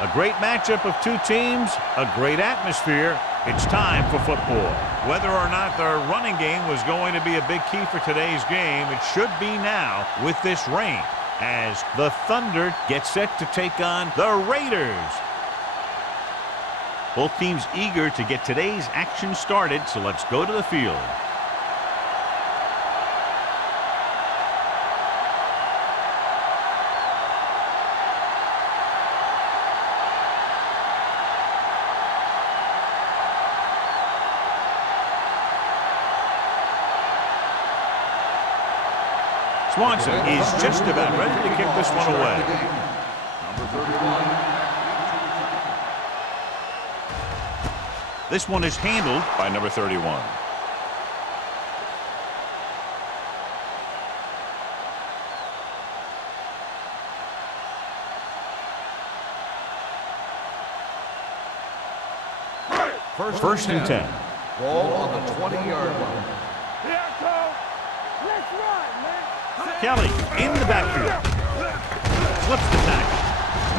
A great matchup of two teams, a great atmosphere. It's time for football. Whether or not their running game was going to be a big key for today's game, it should be now with this rain, as the Thunder get set to take on the Raiders. Both teams eager to get today's action started, so let's go to the field. Swanson is just about ready to kick this one away. Number 31. This one is handled by number 31. First and 10. Ball on the 20-yard line. Kelly in the backfield. Slips the tackle.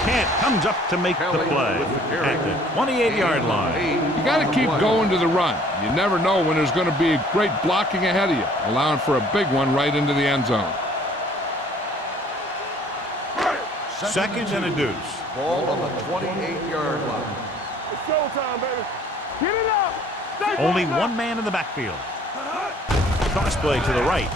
Kent comes up to make the play at the 28-yard line. You got to keep going to the run. You never know when there's going to be great blocking ahead of you, allowing for a big one right into the end zone. Second and a deuce. Ball on the 28-yard line. It's showtime, baby. Get it up. Only one man in the backfield. Cross play to the right.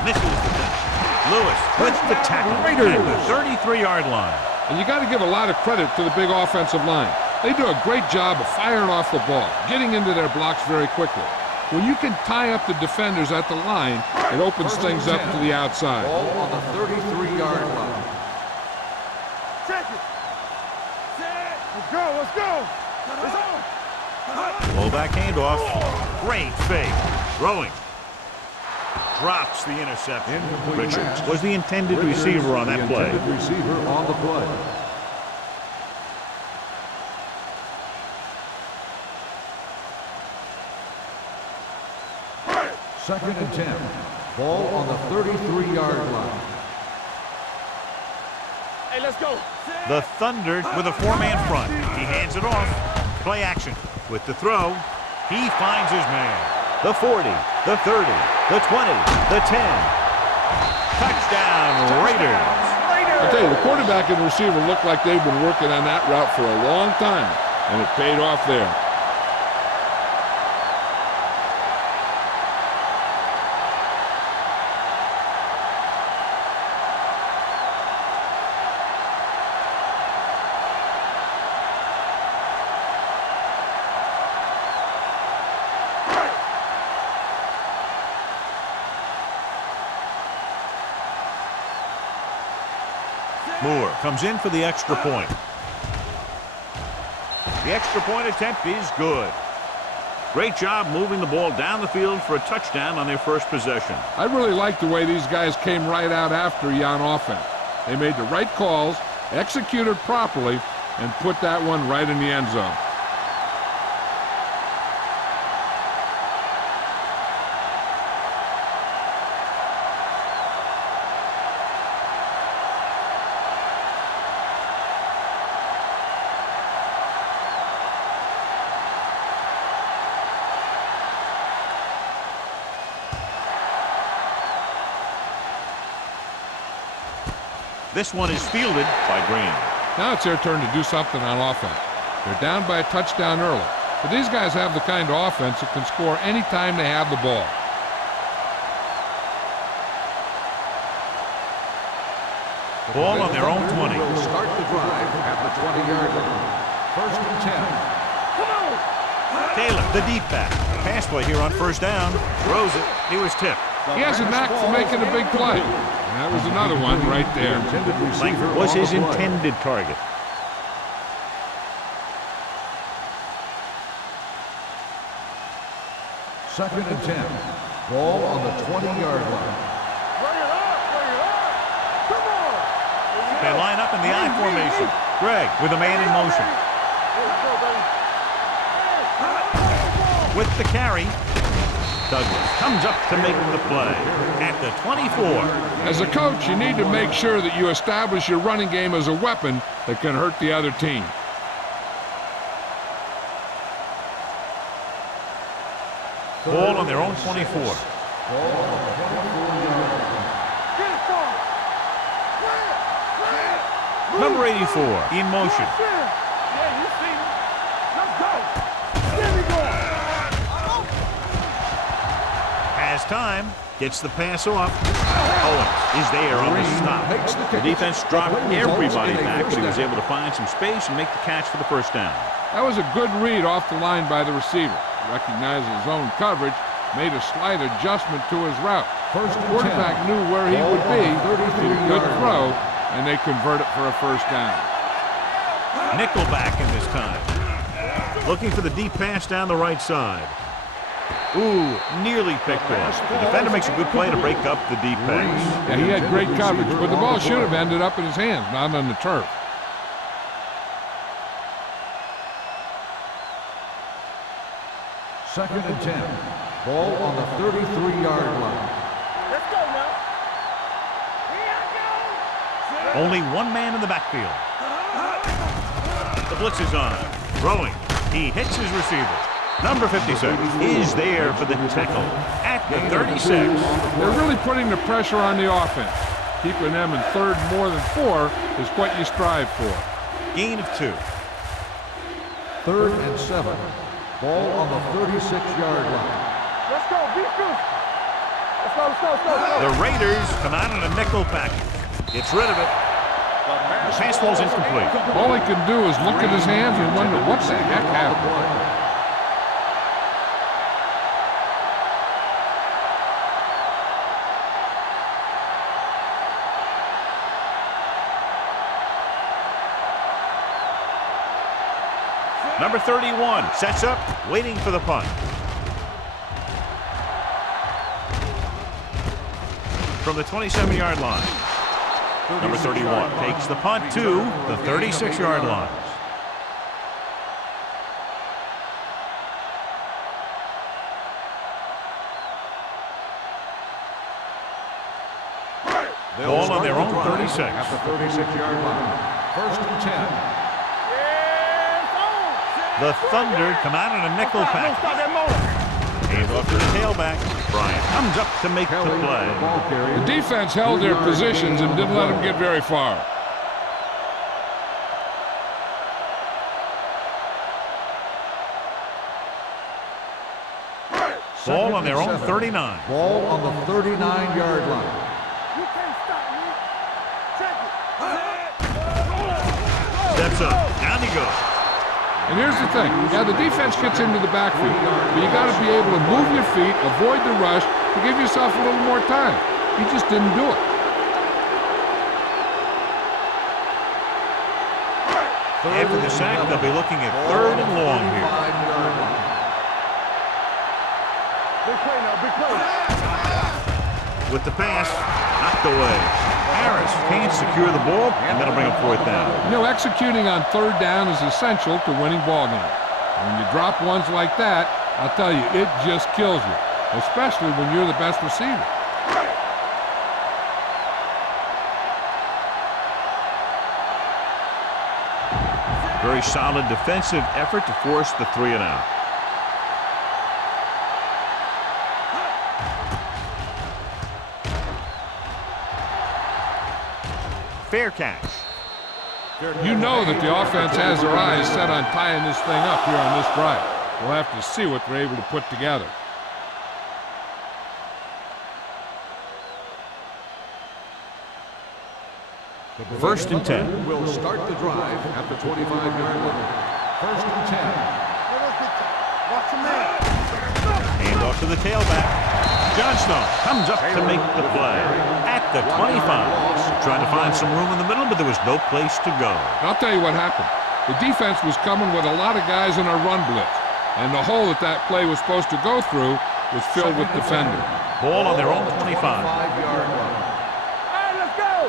Misses the tackle. Lewis with the tackle at the 33-yard line. And you got to give a lot of credit to the big offensive line. They do a great job of firing off the ball, getting into their blocks very quickly. When you can tie up the defenders at the line, it opens things up to the outside. Ball on the 33-yard line. Check it. Let's go. Let's go. Fullback handoff. Great fake. Throwing. Drops the interception. Richards was the intended receiver on that play. Receiver on the play. Second and 10. Ball on the 33-yard line. Hey, let's go. The Thunder with a four-man front. He hands it off. Play action with the throw. He finds his man. The 40, the 30, the 20, the 10. Touchdown, Raiders. I tell you, the quarterback and the receiver look like they've been working on that route for a long time, and it paid off there. Moore comes in for the extra point. The extra point attempt is good. Great job moving the ball down the field for a touchdown on their first possession. I really like the way these guys came right out after you on offense. They made the right calls, executed properly, and put that one right in the end zone. This one is fielded by Green. Now it's their turn to do something on offense. They're down by a touchdown early, but these guys have the kind of offense that can score any time they have the ball. Ball on their own 20. Will start the drive at the 20-yard line. First and 10. Come on. Taylor, the deep back. Pass play here on first down. Throws it. He was tipped. He has a knack for making a big play. And that was another one right there. Langford was his intended target. Second and 10. Ball on the 20-yard line. Bring it up. Bring it up. Come on. They line up in the I formation. Greg with a man in motion. Let's go, baby. With the carry. Douglas comes up to make the play at the 24. As a coach, you need to make sure that you establish your running game as a weapon that can hurt the other team. Ball on their own 24. Number 84 in motion. Yeah, you see me. Let's go. There we go. Has time. Gets the pass off. Owens is there on the stop. The defense dropped everybody back, but he was able to find some space and make the catch for the first down. That was a good read off the line by the receiver. Recognized his own coverage, made a slight adjustment to his route. First The quarterback knew where he would be, did a good throw, and they convert it for a first down. Nickelback in this time. Looking for the deep pass down the right side. Ooh, nearly picked off. The defender makes a good play to break up the deep pass. Yeah, he had great coverage, but the ball should have ended up in his hands, not on the turf. Second and 10. Ball on the 33-yard line. Let's go now. Only one man in the backfield. The blitz is on. Throwing. He hits his receiver. Number 56 is there for the tackle at the 36. They're really putting the pressure on the offense. Keeping them in third more than 4 is what you strive for. Gain of 2. Third and 7. Ball on the 36-yard line. Let's go. Be good. Let's go. Let's go. Let's go. Let's go. The Raiders come out in a nickel package. Gets rid of it. The pass ball's incomplete. All he can do is look at his hands and wonder what the heck happened. Number 31 sets up, waiting for the punt. From the 27-yard line. Number 31 takes the punt to the 36-yard line. Ball on their own 36. At the 36-yard line. First and 10. The Thunder come out in a nickel package. Hand off to the tailback. Bryant comes up to make the play. The defense held their positions and didn't let them get very far. Ball on their own 39. Ball on the 39-yard line. You can't stop me. Check it. Steps up. Down he goes. And here's the thing. Yeah, the defense gets into the backfield, but you got to be able to move your feet, avoid the rush, to give yourself a little more time. He just didn't do it. After the sack, they'll be looking at third and long here. Big play now. Big play. With the pass, knocked away. Harris can't secure the ball, and that'll bring up fourth down. You know, executing on third down is essential to winning ball games. When you drop ones like that, I'll tell you, it just kills you, especially when you're the best receiver. Very solid defensive effort to force the 3 and out. Fair catch. You know that the offense has their eyes set on tying this thing up here on this drive. We'll have to see what they're able to put together. First and 10. Will start the drive at the 25-yard line. First and 10. Watch your man. Hand off to the tailback. Johnstone comes up to make the play at the 25. Trying to find some room in the middle, but there was no place to go. I'll tell you what happened. The defense was coming with a lot of guys in a run blitz, and the hole that that play was supposed to go through was filled with defenders. Ball on their own 25. 25-yard line. Hey, let's go.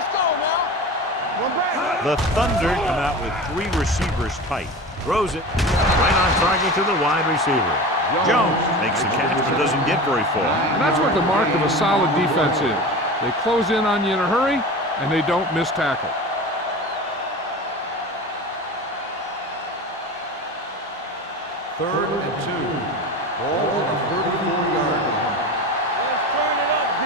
Let's go now. One back. The Thunder come out with 3 receivers tight. Throws it right on target to the wide receiver. Jones makes the catch but doesn't get very far. And that's what the mark of a solid defense is. They close in on you in a hurry, and they don't miss tackle. Third and 2. Ball on the 34-yard line. Let's turn it up, D.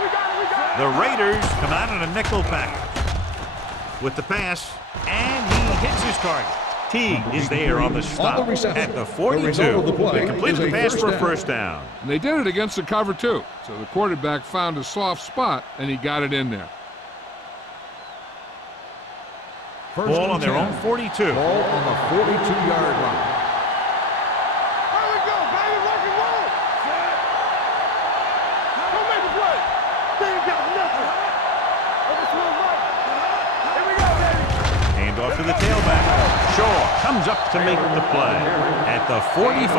We got it. The Raiders come out in a nickel package with the pass, and he hits his target. Teague is there on the stop at the 42. They completed the pass for a first down. And they did it against the cover, too. So the quarterback found a soft spot, and he got it in there. Ball on their own 42. Ball on the 42-yard line. Here we go, baby. Rock and roll. Don't make a play. They ain't got nothing. Over to the right. Here we go, baby. Hand off to the tailback. Shaw comes up to make the play at the 45.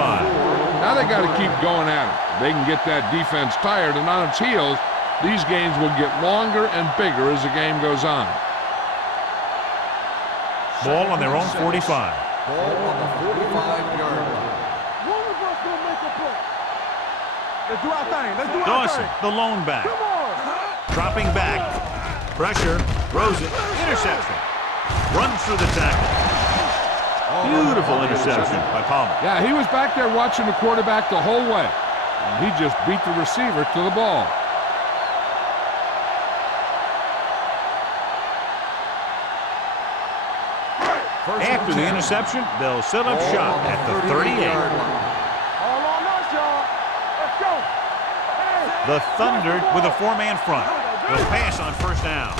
Now they got to keep going at it. They can get that defense tired and on its heels. These games will get longer and bigger as the game goes on. Ball on their own 45. Ball on the 45-yard line. One of us gonna make a play. Let's do our thing. Let's do our Dawson, thing. the lone back. Come on. Dropping back. Pressure. Throws it. Interception. Runs through the tackle. Beautiful interception by Palmer. Yeah, he was back there watching the quarterback the whole way. And he just beat the receiver to the ball. After the interception, they'll set up shop at the 38. All on us, y'all. Let's go. Hey. The Thunder with a four-man front. They'll pass on first down.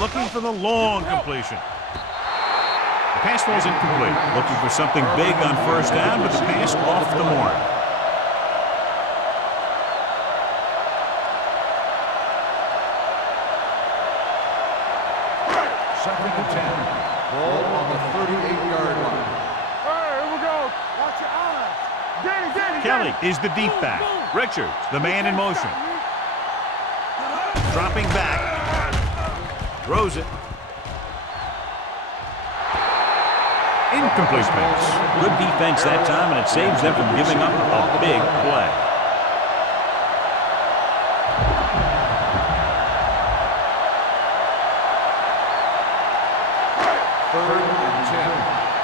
Looking for the long completion. The pass falls incomplete. Looking for something big on first down, but the pass off the mark. Second and 10. Ball on the 38-yard line. Hey, here we go. Watch your eyes. Danny. Kelly is the deep back. Richards, the man in motion. Dropping back. Throws it. Incomplete pass. Good defense that time, and it saves them from giving up a big play. Third and 10.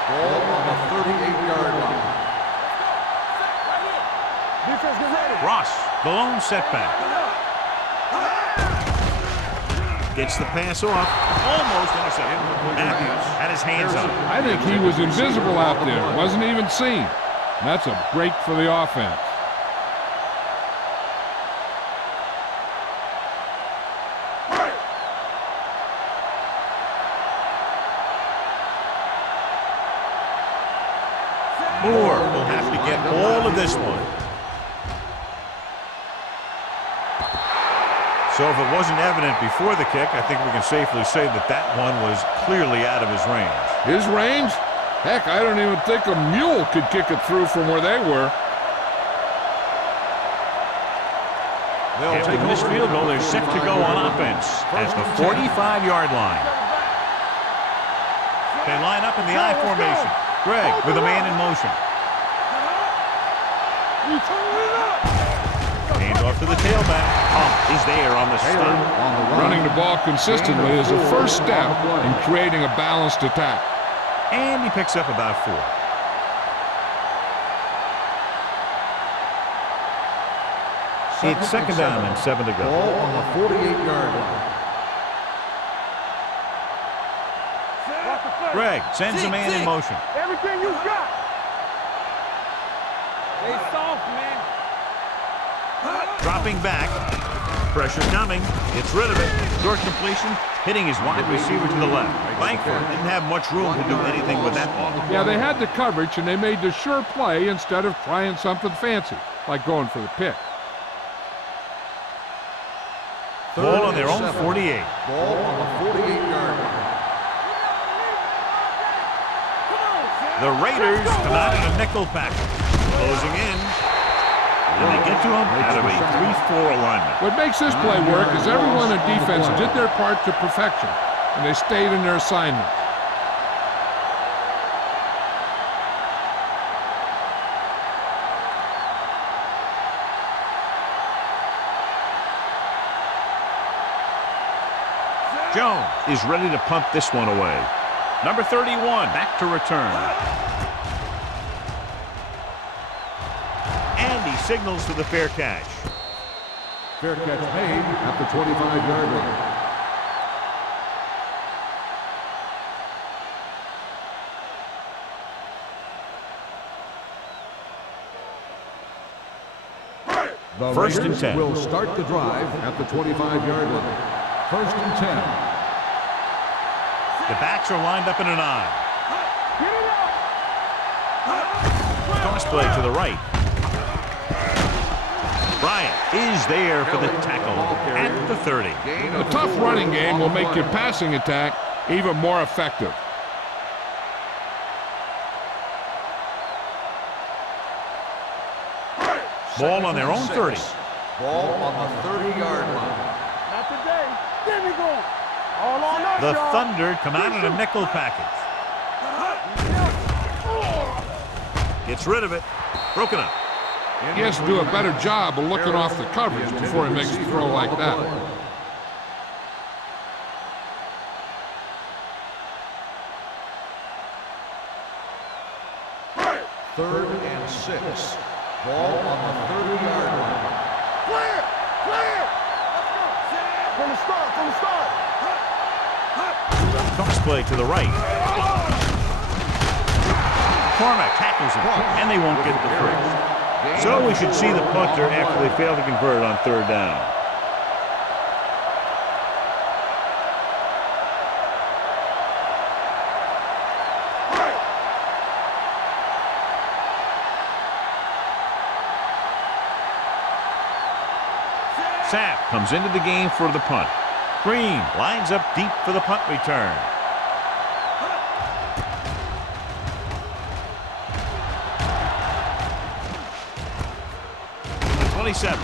Ball on the 38-yard line. Defense, get ready. Ross, the lone setback. Gets the pass off. Almost intercepted. Matthews had his hands on it. I think he was invisible out there. Wasn't even seen. That's a break for the offense. Moore will have to get all of this one. So if it wasn't evident before the kick, I think we can safely say that that one was clearly out of his range. His range? Heck, I don't even think a mule could kick it through from where they were. After this field goal, they're set to go on offense at the 45-yard line. They line up in the I formation. Greg with a man in motion. Hand off to the tailback. Is there on the stop. Running the ball consistently is the first step in creating a balanced attack. And he picks up about 4. It's second down and 7 to go. Ball on the 48-yard line. Greg sends a man in motion. Everything you got. Stay soft, man. Dropping back. Pressure coming. Gets rid of it. Short completion. Hitting his wide receiver to the left. Langford didn't have much room to do anything with that ball. Yeah, they had the coverage, and they made the sure play instead of trying something fancy, like going for the pick. Ball on their own 48. Ball on the 48-yard line. The Raiders come out in a nickel package. Closing in. And they get to him out of a 3-4 alignment. What makes this play work is everyone in defense did their part to perfection, and they stayed in their assignment. Jones is ready to punt this one away. Number 31 back to return. And he signals for the fair catch. Fair catch made at the 25-yard line. The First and Raiders 10. will start the drive at the 25-yard line. First and 10. The backs are lined up in an I. Cross play to the right. Bryant is there for the tackle at the 30. A tough running game will make your passing attack even more effective. Ball on their own 30. Ball on the 30-yard line. Not today. There we go. All on us, The y'all. Thunder come out in a nickel package. Gets rid of it. Broken up. He has to do a better job of looking off the coverage before he makes a throw like that. Third and 6. Ball on the 30-yard line. Clear! Clear! Let's go. From the start. From the start. Cross play to the right. Cormack tackles him, and they won't get the first. So we should see the punter after they fail to convert on third down. Sapp comes into the game for the punt. Green lines up deep for the punt return. The 27.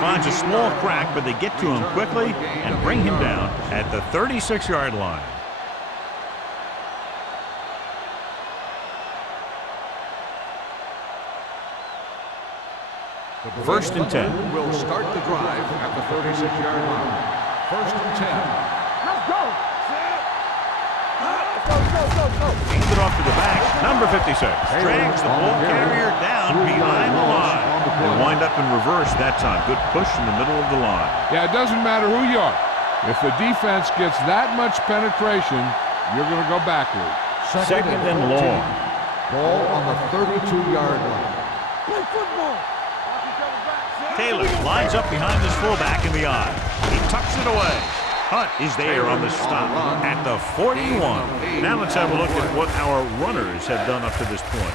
Finds a small crack, but they get to him quickly and bring him down at the 36-yard line. First and 10. Will start the drive at the 36-yard line. First and 10. Let's go. Go. Hands it off to the back. Number 56 drags the ball carrier down behind the line. They wind up in reverse that time. Good push in the middle of the line. Yeah, it doesn't matter who you are. If the defense gets that much penetration, you're going to go backward. Second and long. Ball on the 32-yard line. Play football. Taylor lines up behind his fullback in the I. He tucks it away. Hunt is there on the stop at the 41. Now let's have a look at what our runners have done up to this point.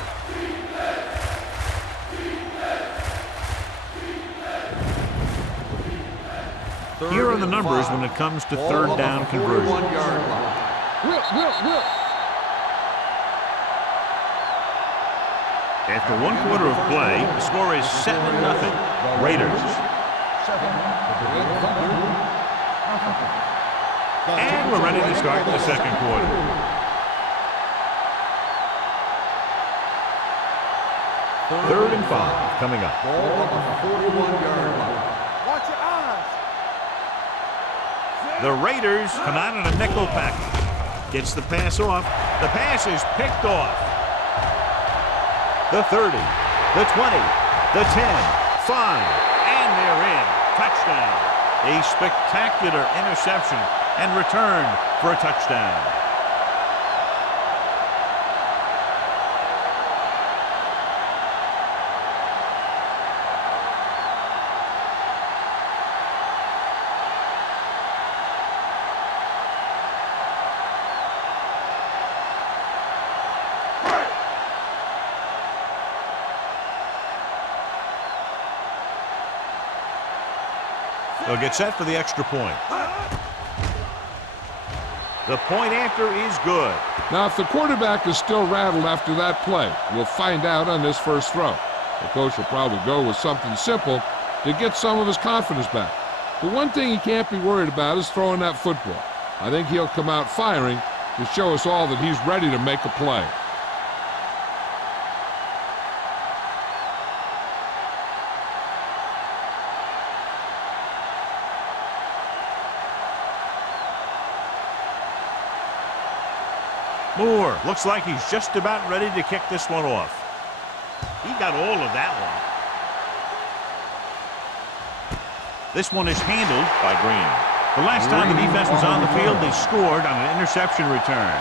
Here are the numbers when it comes to third down conversion. After one quarter of play, the score is 7-0. Raiders. And we're ready to start the second quarter. Third and 5 coming up. Ball on the 41-yard line. Watch your eyes. The Raiders come out in a nickel package. Gets the pass off. The pass is picked off. The 30, the 20, the 10, 5, and they're in. Touchdown. A spectacular interception and return for a touchdown. They'll get set for the extra point. The point after is good. Now, if the quarterback is still rattled after that play, we'll find out on this first throw. The coach will probably go with something simple to get some of his confidence back. The one thing he can't be worried about is throwing that football. I think he'll come out firing to show us all that he's ready to make a play. Moore looks like he's just about ready to kick this one off. He got all of that one. This one is handled by Green. The last time the defense was on the field, they scored on an interception return.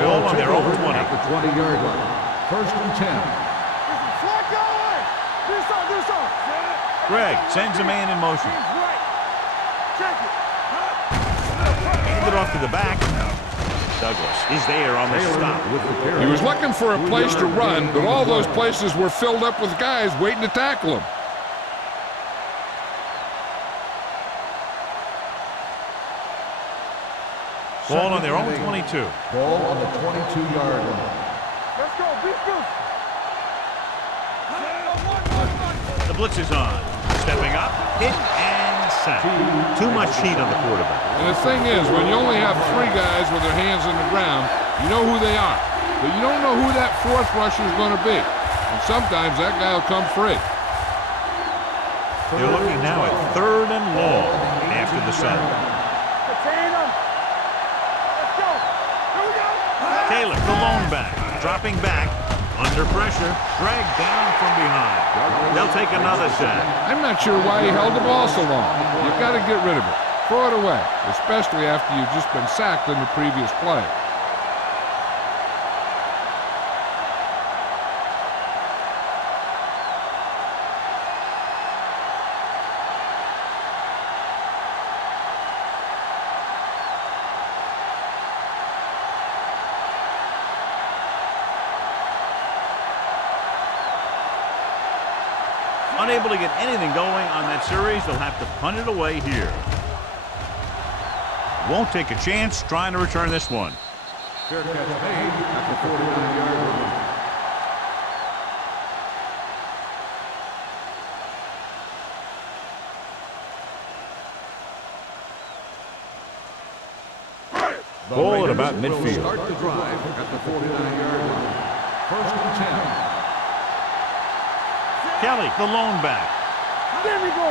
Ball on their own 20. At the 20-yard line. First and 10. Greg sends a man in motion. Hand it off to the back. Douglas is there on the stop. He was looking for a place to run, but all those places were filled up with guys waiting to tackle him. Ball on their own 22. Ball on the 22-yard line. Let's go, beat this. The blitz is on. Stepping up, hit and sack. Too much heat on the quarterback. And the thing is, when you only have 3 guys with their hands in the ground, you know who they are. But you don't know who that 4th rusher is going to be. And sometimes that guy will come free. They're looking now at 3rd and long after the sack. Contain them. Let's go. Here we go. Taylor, the lone back, dropping back. Under pressure, dragged down from behind. They'll take another sack. I'm not sure why he held the ball so long. You've got to get rid of it. Throw it away, especially after you've just been sacked in the previous play. Unable to get anything going on that series, they'll have to punt it away here. Won't take a chance trying to return this one. Fair catch made at the 49-yard line. Ball at about midfield. Start the drive at the 49-yard line. First and 10. Kelly, the lone back. There we go.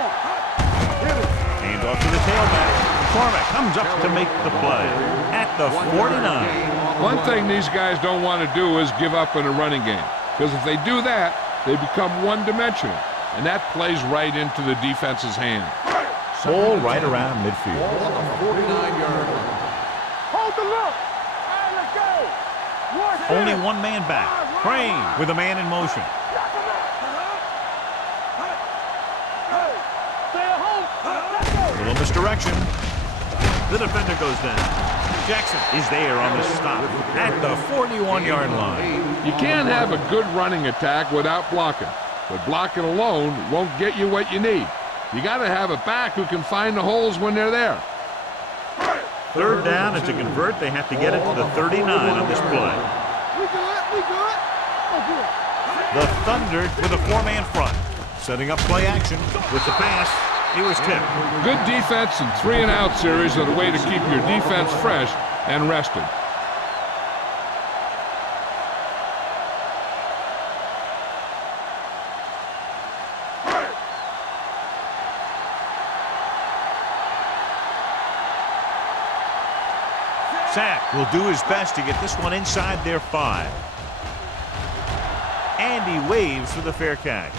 Hand off to the tailback. McCormick comes up to make the play at the 49. One thing these guys don't want to do is give up in a running game. Because if they do that, they become one-dimensional. And that plays right into the defense's hand. Ball right around midfield. Ball on the 49-yard line. Hold the look. All right, let's go. Only one man back. Crane with a man in motion. Little misdirection. The defender goes down. Jackson is there on the stop at the 41-yard line. You can't have a good running attack without blocking. But blocking alone won't get you what you need. You got to have a back who can find the holes when they're there. 3rd down, and to convert, they have to get it to the 39 on this play. We good. We good. Oh, good. The Thunder with a 4-man front. Setting up play action with the pass. He was tipped. Good defense and 3-and-out series are the way to keep your defense fresh and rested. Sack will do his best to get this one inside their 5. And he waves for the fair catch.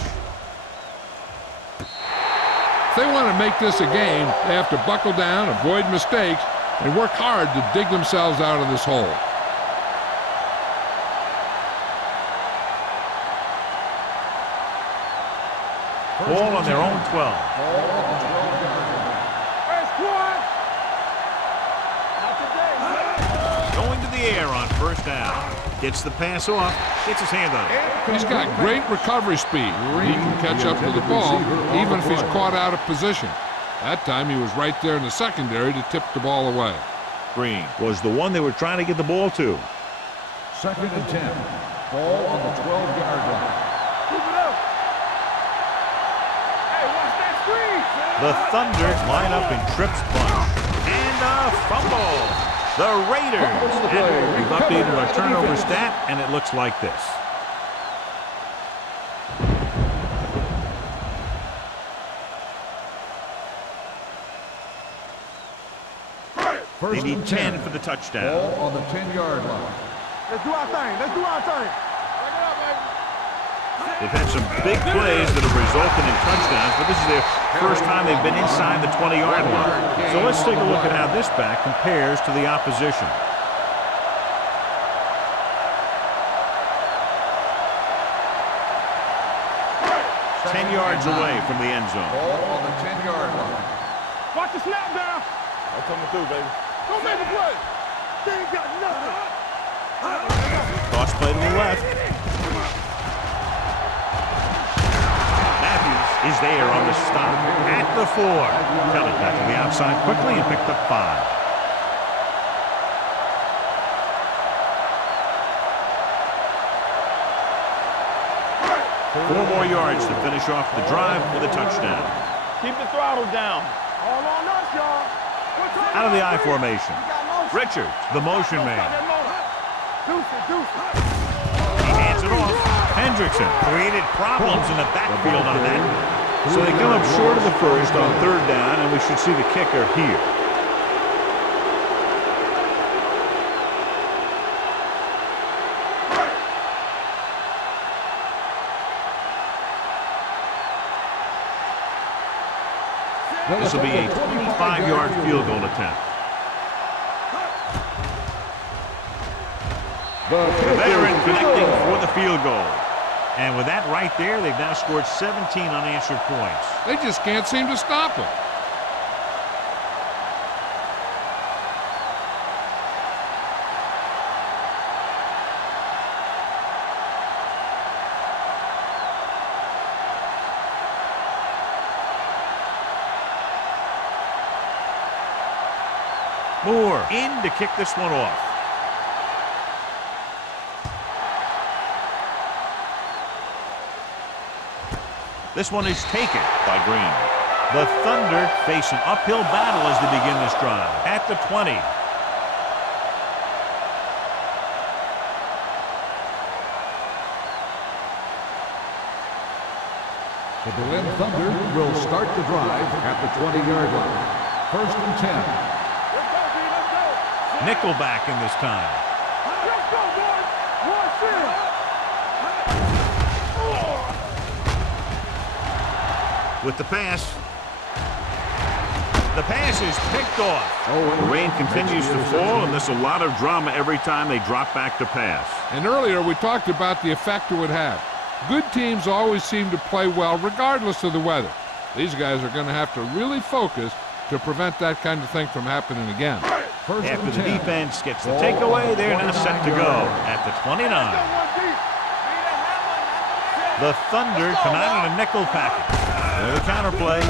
If they want to make this a game, they have to buckle down, avoid mistakes, and work hard to dig themselves out of this hole. Ball on their own 12. Going to the air on 1st down. Gets the pass off, gets his hand on it. He's got great recovery speed. He can catch up to the ball even if he's caught out of position. That time he was right there in the secondary to tip the ball away. Green was the one they were trying to get the ball to. 2nd and 10. Ball on the 12-yard line. Keep it up. Hey, watch that screen. The Thunder line up in trips bunch. And a fumble. The Raiders. And we've updated our turnover stat, and it looks like this. First They need and 10 for the touchdown. Ball on the 10-yard line. Let's do our thing. Let's do our thing. They've had some big plays that have resulted in touchdowns, but this is their first time they've been inside the 20-yard line. So let's take a look at how this back compares to the opposition. Ten yards away from the end zone. Ball on the 10-yard line. Watch the snap down. I'm coming through, baby. Go make a play. They ain't got nothing. Toss play to the left. Matthews is there on the stop at the 4. Kelly got to the outside quickly and picked up 5. Four more yards to finish off the drive with a touchdown. Keep the throttle down. All on us, y'all. Out of the I formation. Richards, the motion man. He hands it off. Hendrickson created problems in the backfield on that. So they come up short of the first on 3rd down, and we should see the kicker here. This will be a 25-yard field goal attempt. The veteran connecting for the field goal. And with that right there, they've now scored 17 unanswered points. They just can't seem to stop him. Moore in to kick this one off. This one is taken by Green. The Thunder face an uphill battle as they begin this drive. At the 20. The Berlin Thunder will start the drive at the 20-yard line. 1st and 10. Nickelback in this time. Let's go, boys. Watch this. With the pass. The pass is picked off. The rain continues to fall, and there's a lot of drama every time they drop back to pass. And earlier we talked about the effect it would have. Good teams always seem to play well regardless of the weather. These guys are going to have to really focus to prevent that kind of thing from happening again. After the defense gets the takeaway, they're now set to go at the 29. The Thunder come out in a nickel package. There's a counterplay.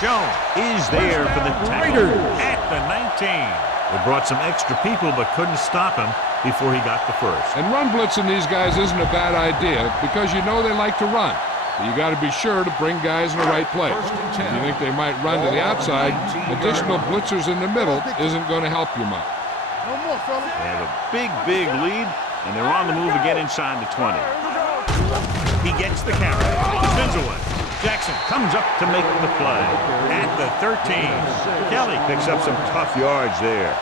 Jones is there for the tackle at the 19. They brought some extra people but couldn't stop him before he got the first. And run blitzing these guys isn't a bad idea because you know they like to run. But you got to be sure to bring guys in the right place. If you think they might run to the outside, additional blitzers in the middle isn't going to help you much. No more, fella. They have a big lead, and they're on the move again inside the 20. He gets the carry. Spins away. Jackson comes up to make the play at the 13. Kelly picks up some tough yards there.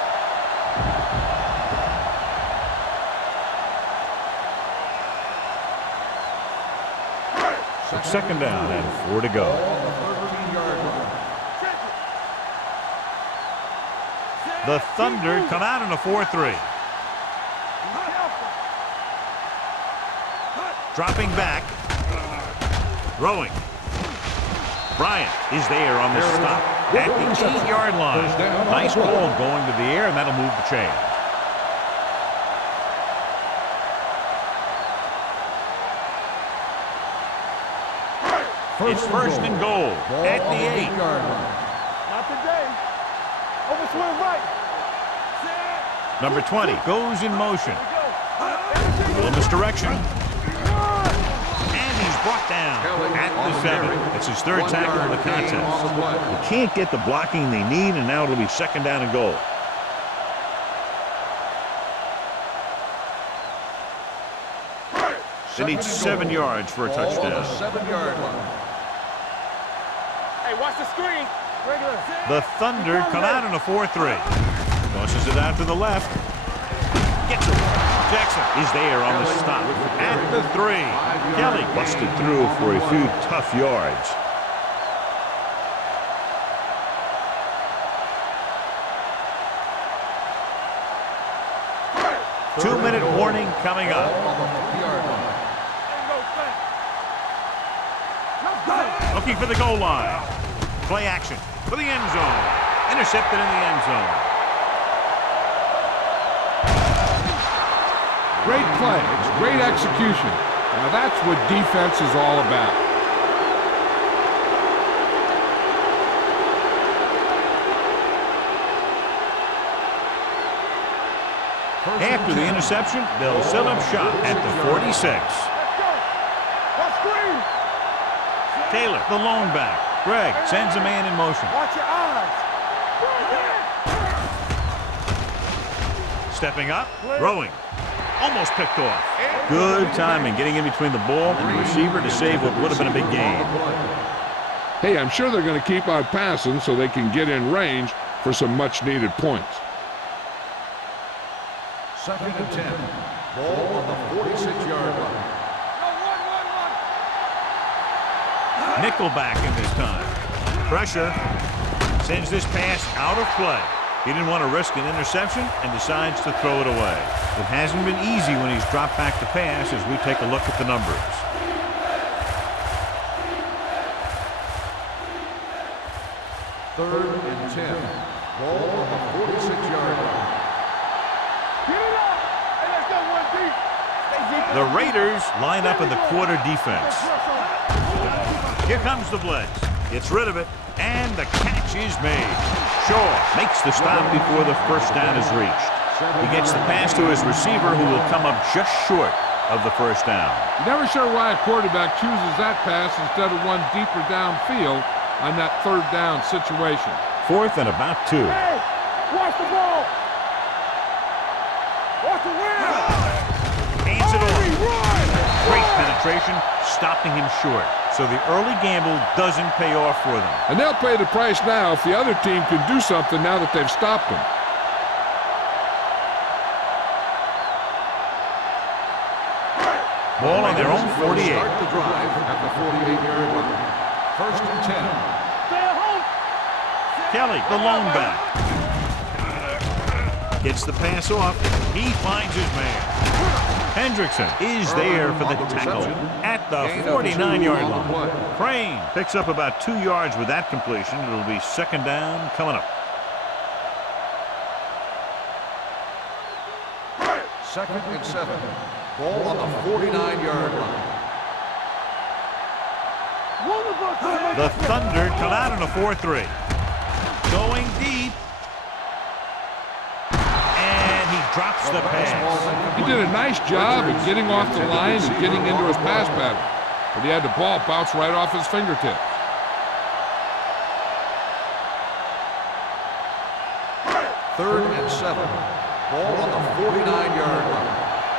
Second down and 4 to go. The Thunder come out in a 4-3. Dropping back. Throwing. Bryant is there on the stop at the 8-yard line. Nice ball going to the air, and that'll move the chain. It's 1st and goal at the 8. Not today. Over swing right. Number 20 goes in motion. A little misdirection. And he's brought down at the 7. It's his 3rd tackle of the contest. They can't get the blocking they need, and now it'll be 2nd down and goal. They need 7 yards for a touchdown. 7-yard line. Hey, watch the screen. The Thunder come out in a 4-3. Tosses it out to the left. Gets it. Jackson is there on the stop. At the 3. Kelly busted through for a few tough yards. Two-minute warning coming up. Looking for the goal line. Play action for the end zone. Intercepted in the end zone. Great play. It's great execution. Now that's what defense is all about. After the interception, they'll set up shop at the 46. Taylor, the lone back. Greg sends a man in motion. Watch your eyes. Stepping up, throwing. Almost picked off. Good timing, getting in between the ball and the receiver to save what would have been a big gain. Hey, I'm sure they're going to keep on passing so they can get in range for some much-needed points. 2nd and 10. Ball on the 46-yard line. Nickelback in this time. Pressure. Sends this pass out of play. He didn't want to risk an interception and decides to throw it away. It hasn't been easy when he's dropped back to pass as we take a look at the numbers. Third and 10. Ball on the 46-yard line. Get it up. Hey, let's go one deep. The Raiders line up in the quarter defense. Here comes the blitz. Gets rid of it, and the catch is made. Shaw makes the stop before the first down is reached. He gets the pass to his receiver, who will come up just short of the first down. You're never sure why a quarterback chooses that pass instead of one deeper downfield on that third down situation. 4th and about 2. Hey, watch the ball. Watch the wheel. Hands it off. Great penetration, stopping him short. So the early gamble doesn't pay off for them. And they'll pay the price now if the other team can do something now that they've stopped them. Ball on their own 48. Start the drive at the 48-yard line. 1st and 10. Stay at home. Kelly, the lone back. Gets the pass off. He finds his man. Hendrickson is there for the tackle at the 49-yard line. Crane picks up about 2 yards with that completion. It'll be 2nd down coming up. 2nd and 7. Ball on the 49-yard line. The Thunder come out in a 4-3. Going deep. And he drops the pass. He did a nice job of getting off the line and getting into his pass pattern. But he had the ball bounce right off his fingertips. 3rd and 7. Ball on the 49-yard line.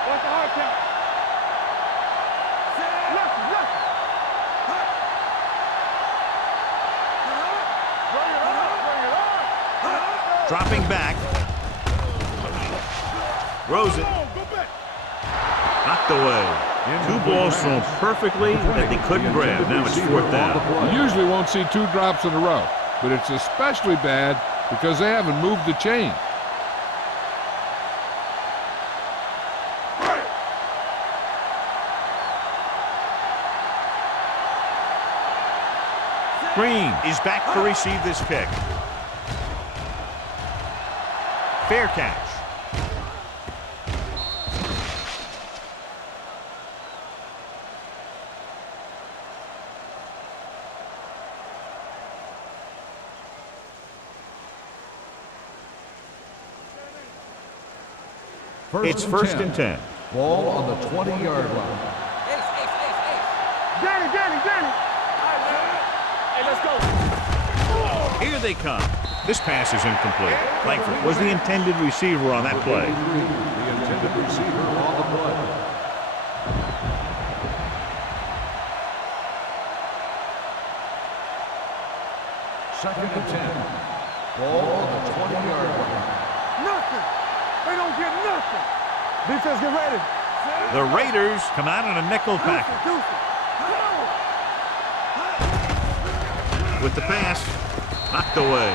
Watch the hard count. Left, left. Bring it on, bring it on. Dropping back. Throws it. Knocked away. 2 balls thrown perfectly that they couldn't grab. Now it's 4th down. You usually won't see 2 drops in a row, but it's especially bad because they haven't moved the chain. Green is back to receive this kick. Fair catch. It's 1st and 10. Ball on the 20-yard line. Danny. Hey, let's go. Here they come. This pass is incomplete. Langford was the intended receiver on that play. The intended receiver on the play. Second and 10. Ball on the 20-yard line. Nothing. They don't get nothing. Defense, get ready. The Raiders come out in a nickel package. With the pass, knocked away.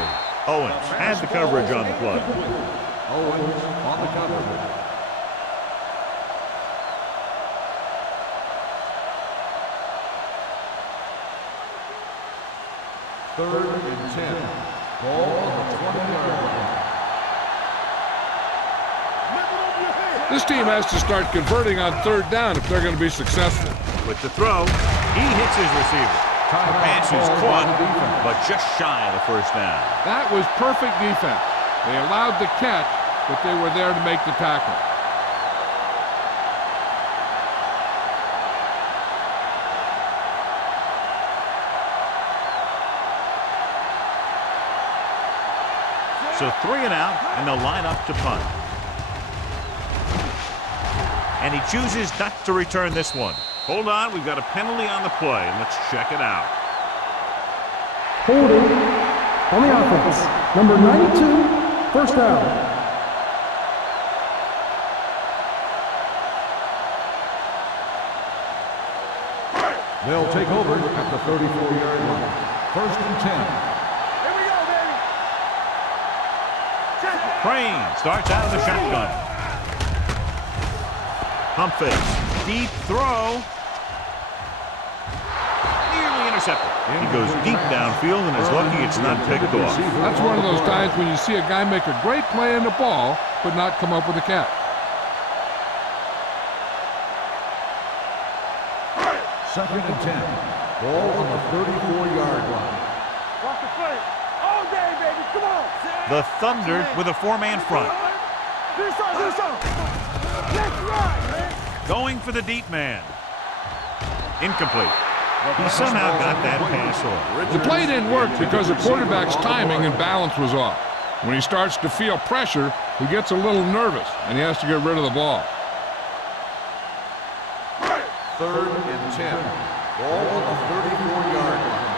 Owens has the coverage on the play. Owens on the cover. Third and 10. Ball on the 20-yard line. This team has to start converting on third down if they're going to be successful. With the throw, he hits his receiver. The pass is caught, but just shy of the first down. That was perfect defense. They allowed the catch, but they were there to make the tackle. So 3 and out, and they'll line up to punt. And he chooses not to return this one. Hold on, we've got a penalty on the play. Let's check it out. Holding on the offense. Number 92, first down. They'll take over at the 34-yard line. First and 10. Here we go, baby. Check it. Crane starts out of the shotgun. Pump fake. Deep throw. Nearly intercepted. He goes deep downfield and is lucky it's not picked off. That's one of those times when you see a guy make a great play in the ball, but not come up with a catch. Second and 10. Ball on the 34-yard line. Walk the play. All day, baby. Come on. The Thunder with a 4-man front. Do something. Let's ride, man. Going for the deep man. Incomplete. He somehow got that pass off. The play didn't work because the quarterback's timing and balance was off. When he starts to feel pressure, he gets a little nervous, and he has to get rid of the ball. Third and 10. Ball on the 34-yard line.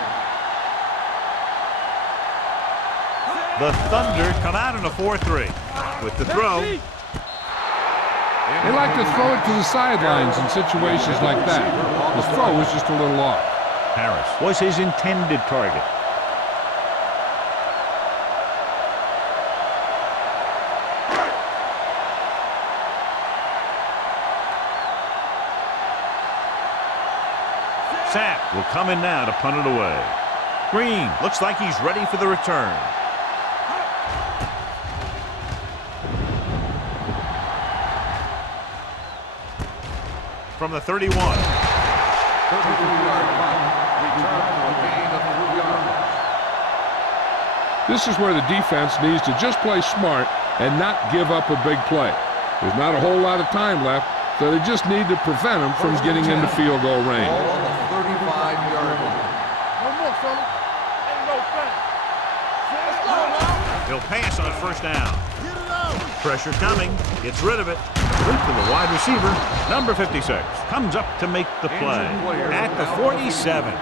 The Thunder come out in a 4-3. With the throw. They like to throw it to the sidelines in situations like that. His throw was just a little off. Harris was his intended target. Sapp will come in now to punt it away. Green looks like he's ready for the return. From the 31. 33-yard punt. Return for a gain of 3 yards. This is where the defense needs to just play smart and not give up a big play. There's not a whole lot of time left, so they just need to prevent them from getting into field goal range. Ball on the 35-yard line. One more, fella. Ain't no thing. Let's go, man. He'll pass on first down. Pressure coming. Gets rid of it. Loop to the wide receiver. Number 56 comes up to make the play at the 47.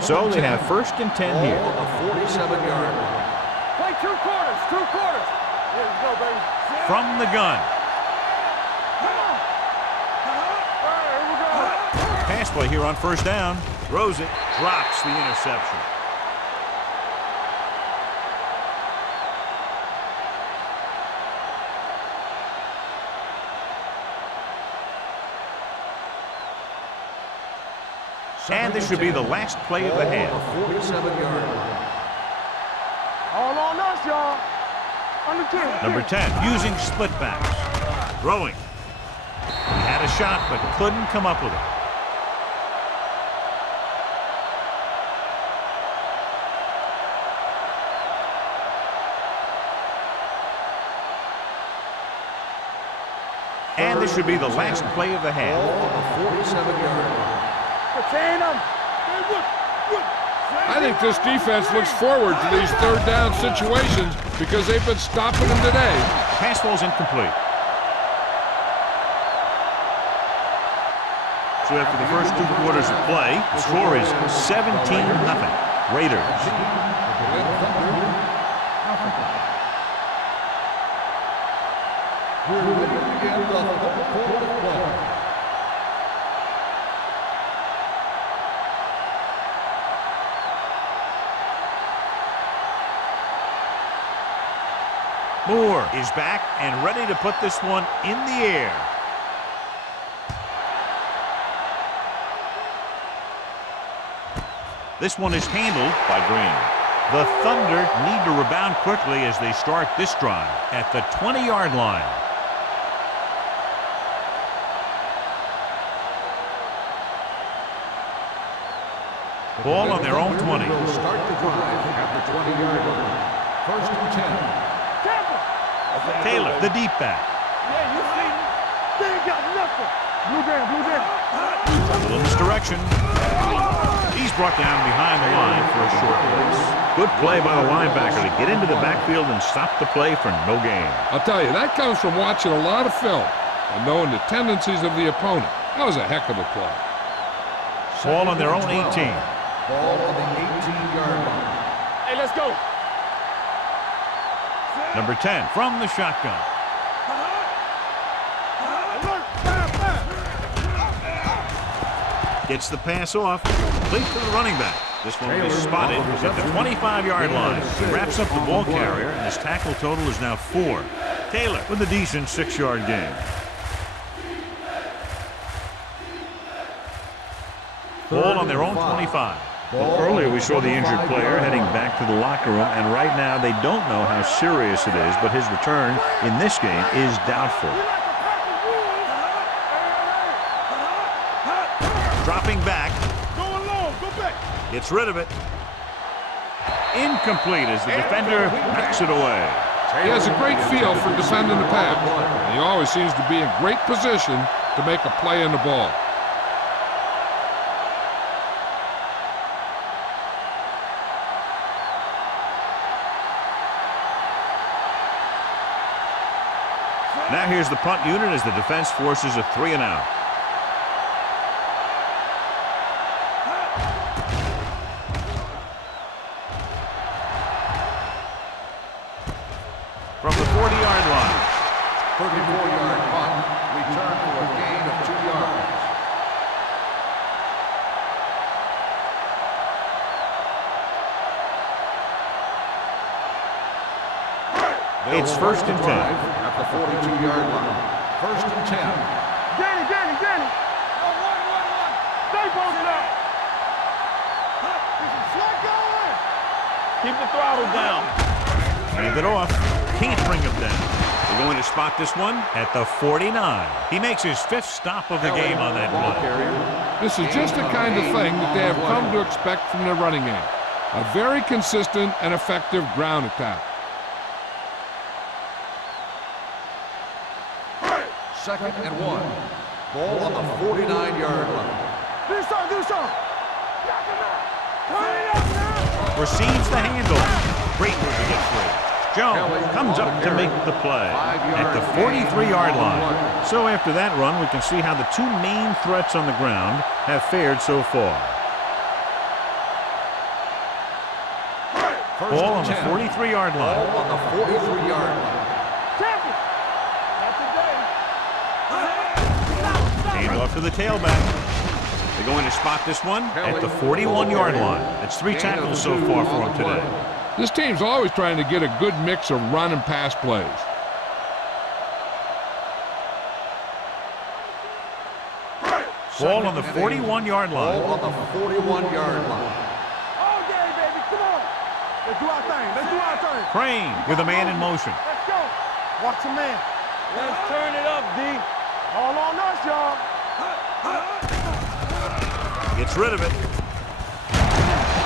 So they have first and 10 here. Ball on the 47-yard line. Play 2 quarters. 2 quarters. Here we go, baby. From the gun. Come on. All right, here we go. Pass play here on first down. Throws it. Drops the interception. And this should be the last play of the half. 47-yard line. All on us, y'all. Under 10. Number 10 using split backs. Throwing. He had a shot but couldn't come up with it. And this should be the last play of the half. Ball on the 47-yard line. Contain them. I think this defense looks forward to these third down situations because they've been stopping them today. Pass ball's incomplete. So after the first 2 quarters of play, the score is 17-0. Raiders. We're ready to begin the third quarter of play. Moore is back and ready to put this one in the air. This one is handled by Green. The Thunder need to rebound quickly as they start this drive at the 20-yard line. Ball on their own 20. Will start the drive at the 20-yard line. First and 10. Taylor, the deep back. Yeah, you see? They ain't got nothing. Blue down, blue down. A little misdirection. He's brought down behind the line for a short release. Good play by the linebacker to get into the backfield and stop the play for no gain. I'll tell you, that comes from watching a lot of film and knowing the tendencies of the opponent. That was a heck of a play. Ball on their own 18. Ball on the 18-yard line. Hey, let's go. Number 10 from the shotgun. Gets the pass off. Complete to the running back. This one is spotted at the 25-yard line. He wraps up the ball carrier, and his tackle total is now 4. Taylor with a decent 6-yard gain. Ball on their own 25. Well, earlier we saw the injured player heading back to the locker room, and right now they don't know how serious it is, but his return in this game is doubtful. Dropping back. Go along, go back. Gets rid of it. Incomplete as the defender knocks it away. He has a great feel for defending the pass. And he always seems to be in great position to make a play in the ball. Now here's the punt unit as the defense forces a 3-and-out. From the 40-yard line. 34-yard punt. Return for a gain of 2 yards. It's first and 10. At the 42-yard line. First and 10. Danny. Oh, one. Stay posted up. Keep the throttle down. Hand it off. Can't bring him down. They're going to spot this one at the 49. He makes his 5th stop of the game on that play. This is just the kind of thing that they have come to expect from their running game. A very consistent and effective ground attack. Second and 1. Ball on the 49-yard line. Do something. Turn it up now. Receives the handle. Great move to get free. Jones comes up to make the play at the 43-yard line. So after that run, we can see how the 2 main threats on the ground have fared so far. Ball on the 43-yard line. Ball on the 43-yard line. Hand off to the tailback. They're going to spot this one at the 41-yard line. That's 3 tackles so far for him today. This team's always trying to get a good mix of run and pass plays. Ball on the 41-yard line. Ball on the 41-yard line. All day, baby. Come on. Let's do our thing. Crane with a man in motion. Let's go. Watch the man. Let's turn it up, D. All on us, y'all. Gets rid of it.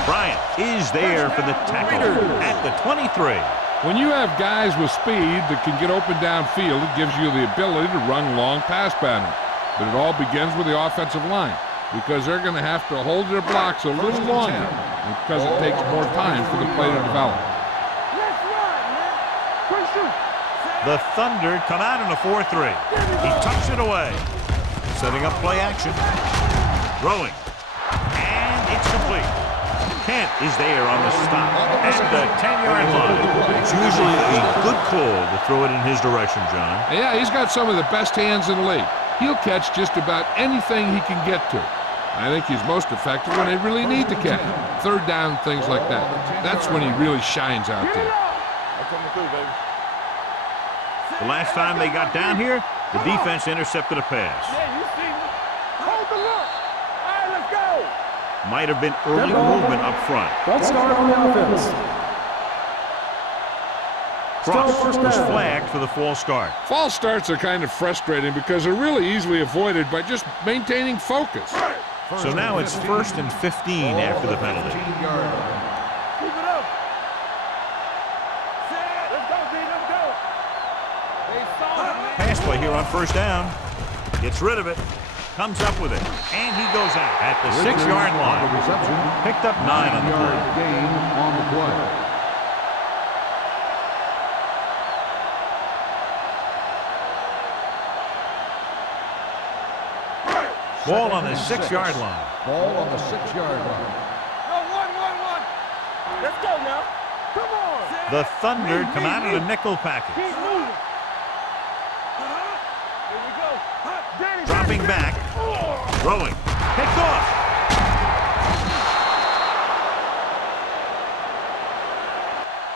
Bryant is there for the tackle at the 23. When you have guys with speed that can get open downfield, it gives you the ability to run long pass patterns. But it all begins with the offensive line because they're going to have to hold their blocks a little longer because it takes more time for the play to develop. Let's run, man. Quick shoot. The Thunder come out in a 4-3. He tucks it away. Setting up play action. Throwing. And it's complete. Kent is there on the stop at the 10-yard line. It's usually a good call to throw it in his direction, John. Yeah, he's got some of the best hands in the league. He'll catch just about anything he can get to. I think he's most effective when they really need to catch. Third down, things like that. That's when he really shines out there. The last time they got down here, the defense intercepted a pass. Yeah, you see me. Hold the look. All right, let's go. Might have been early movement up front. Let's start on the offense. Cross was flagged for the false start. False starts are kind of frustrating because they're really easily avoided by just maintaining focus. So now it's 1st and 15 after the penalty. Keep it up. Let's go, D. Let's go. They saw it, man. Pass play here on 1st down. Gets rid of it. Comes up with it. And he goes out at the 6-yard line. Picked up 9 on the play. Gain on the play. Ball on the 6-yard line. Ball on the 6-yard line. No, 1. Let's go now. Come on. The Thunder come out of the nickel package. Keep moving. Here we go. Danny, Dropping back. Throwing. Picked off.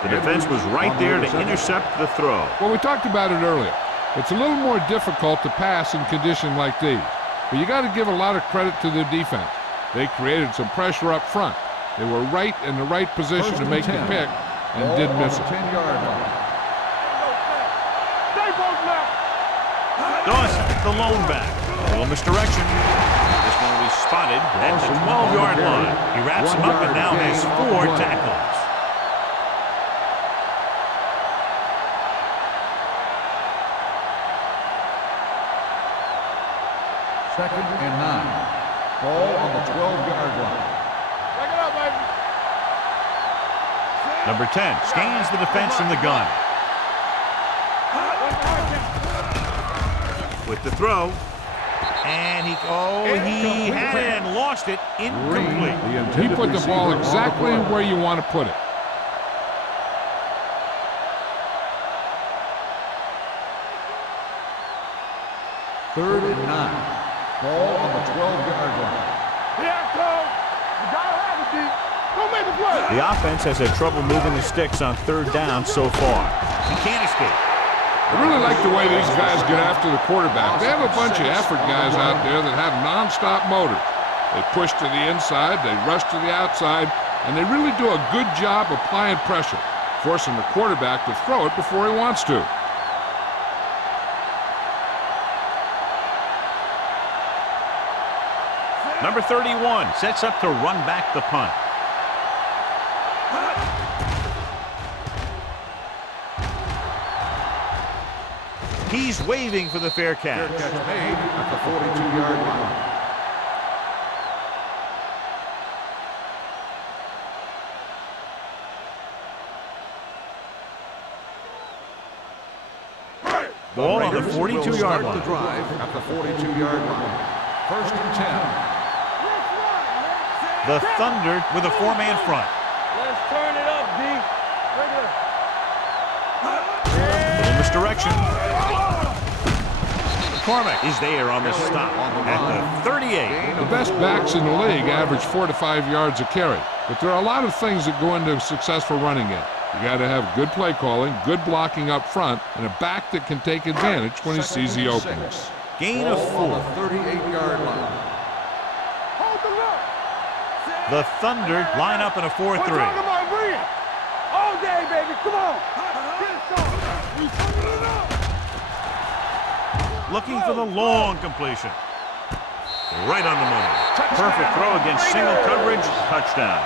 The defense was right there to intercept the throw. Well, we talked about it earlier. It's a little more difficult to pass in conditions like these. But you got to give a lot of credit to their defense. They created some pressure up front. They were right in the right position to make the pick and didn't miss it. 10-yard line. Stay both now. Dawson, the lone back. A little misdirection. This one will be spotted at the 12-yard line. He wraps him up and now has 4 tackles. Second and 9. Ball on the 12-yard line. Back it up, baby. Number 10 scans the defense in the gun. With the throw. And he had it and lost it. Incomplete. He put the ball exactly where you want to put it. Third and 9. Ball on the 12-yard line. Here I come. You gotta have it, D. Don't make the play. The offense has had trouble moving the sticks on 3rd down so far. He can't escape. I really like the way these guys get after the quarterback. They have a bunch of effort guys out there that have non-stop motors. They push to the inside, they rush to the outside, and they really do a good job applying pressure, forcing the quarterback to throw it before he wants to. Number 31 sets up to run back the punt. He's waving for the fair catch. Fair catch made at the 42-yard line. Ball on the 42-yard line. The drive at the 42-yard line. 1st and 10. The Thunder with a 4-man front. Let's turn it up, D. Little misdirection. McCormick is there on the stop at the 38. The best backs in the league average 4 to 5 yards a carry. But there are a lot of things that go into a successful running game. You got to have good play calling, good blocking up front, and a back that can take advantage when he sees the openings. Gain of 4. On the 38-yard line. Hold the look. The Thunder line up in a 4-3. We're talking about bring it. All day, baby. Come on. Get it started. We turning it up. Looking for the long completion. Right on the money. Perfect throw against single coverage. Touchdown.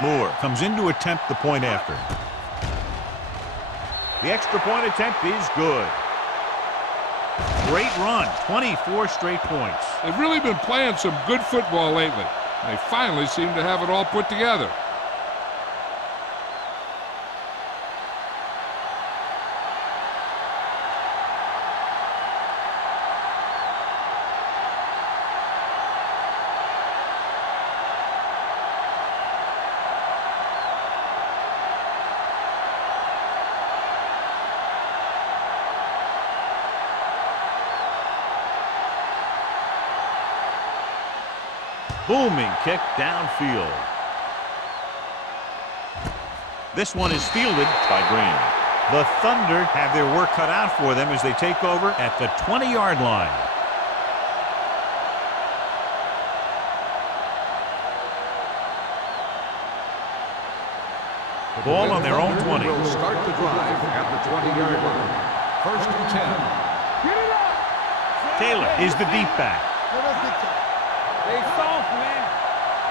Moore comes in to attempt the point after. The extra point attempt is good. Great run, 24 straight points. They've really been playing some good football lately. They finally seem to have it all put together. Booming kick downfield. This one is fielded by Green. The Thunder have their work cut out for them as they take over at the 20-yard line. The ball on their own 20. Will start the drive at the 20-yard line. First and 10. Get it up. Taylor is the deep back. They soft, man.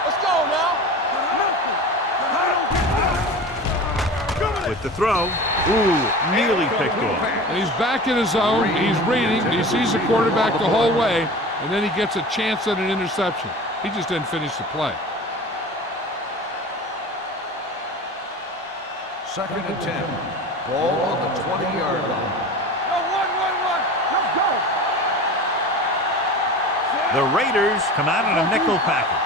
Let's go now. With the throw. Ooh, nearly picked off. And he's back in his zone. He's reading. He sees the quarterback the whole way, and then he gets a chance at an interception. He just didn't finish the play. Second and 10. Ball on the 20-yard line. One. Let's go. The Raiders come out in a nickel package.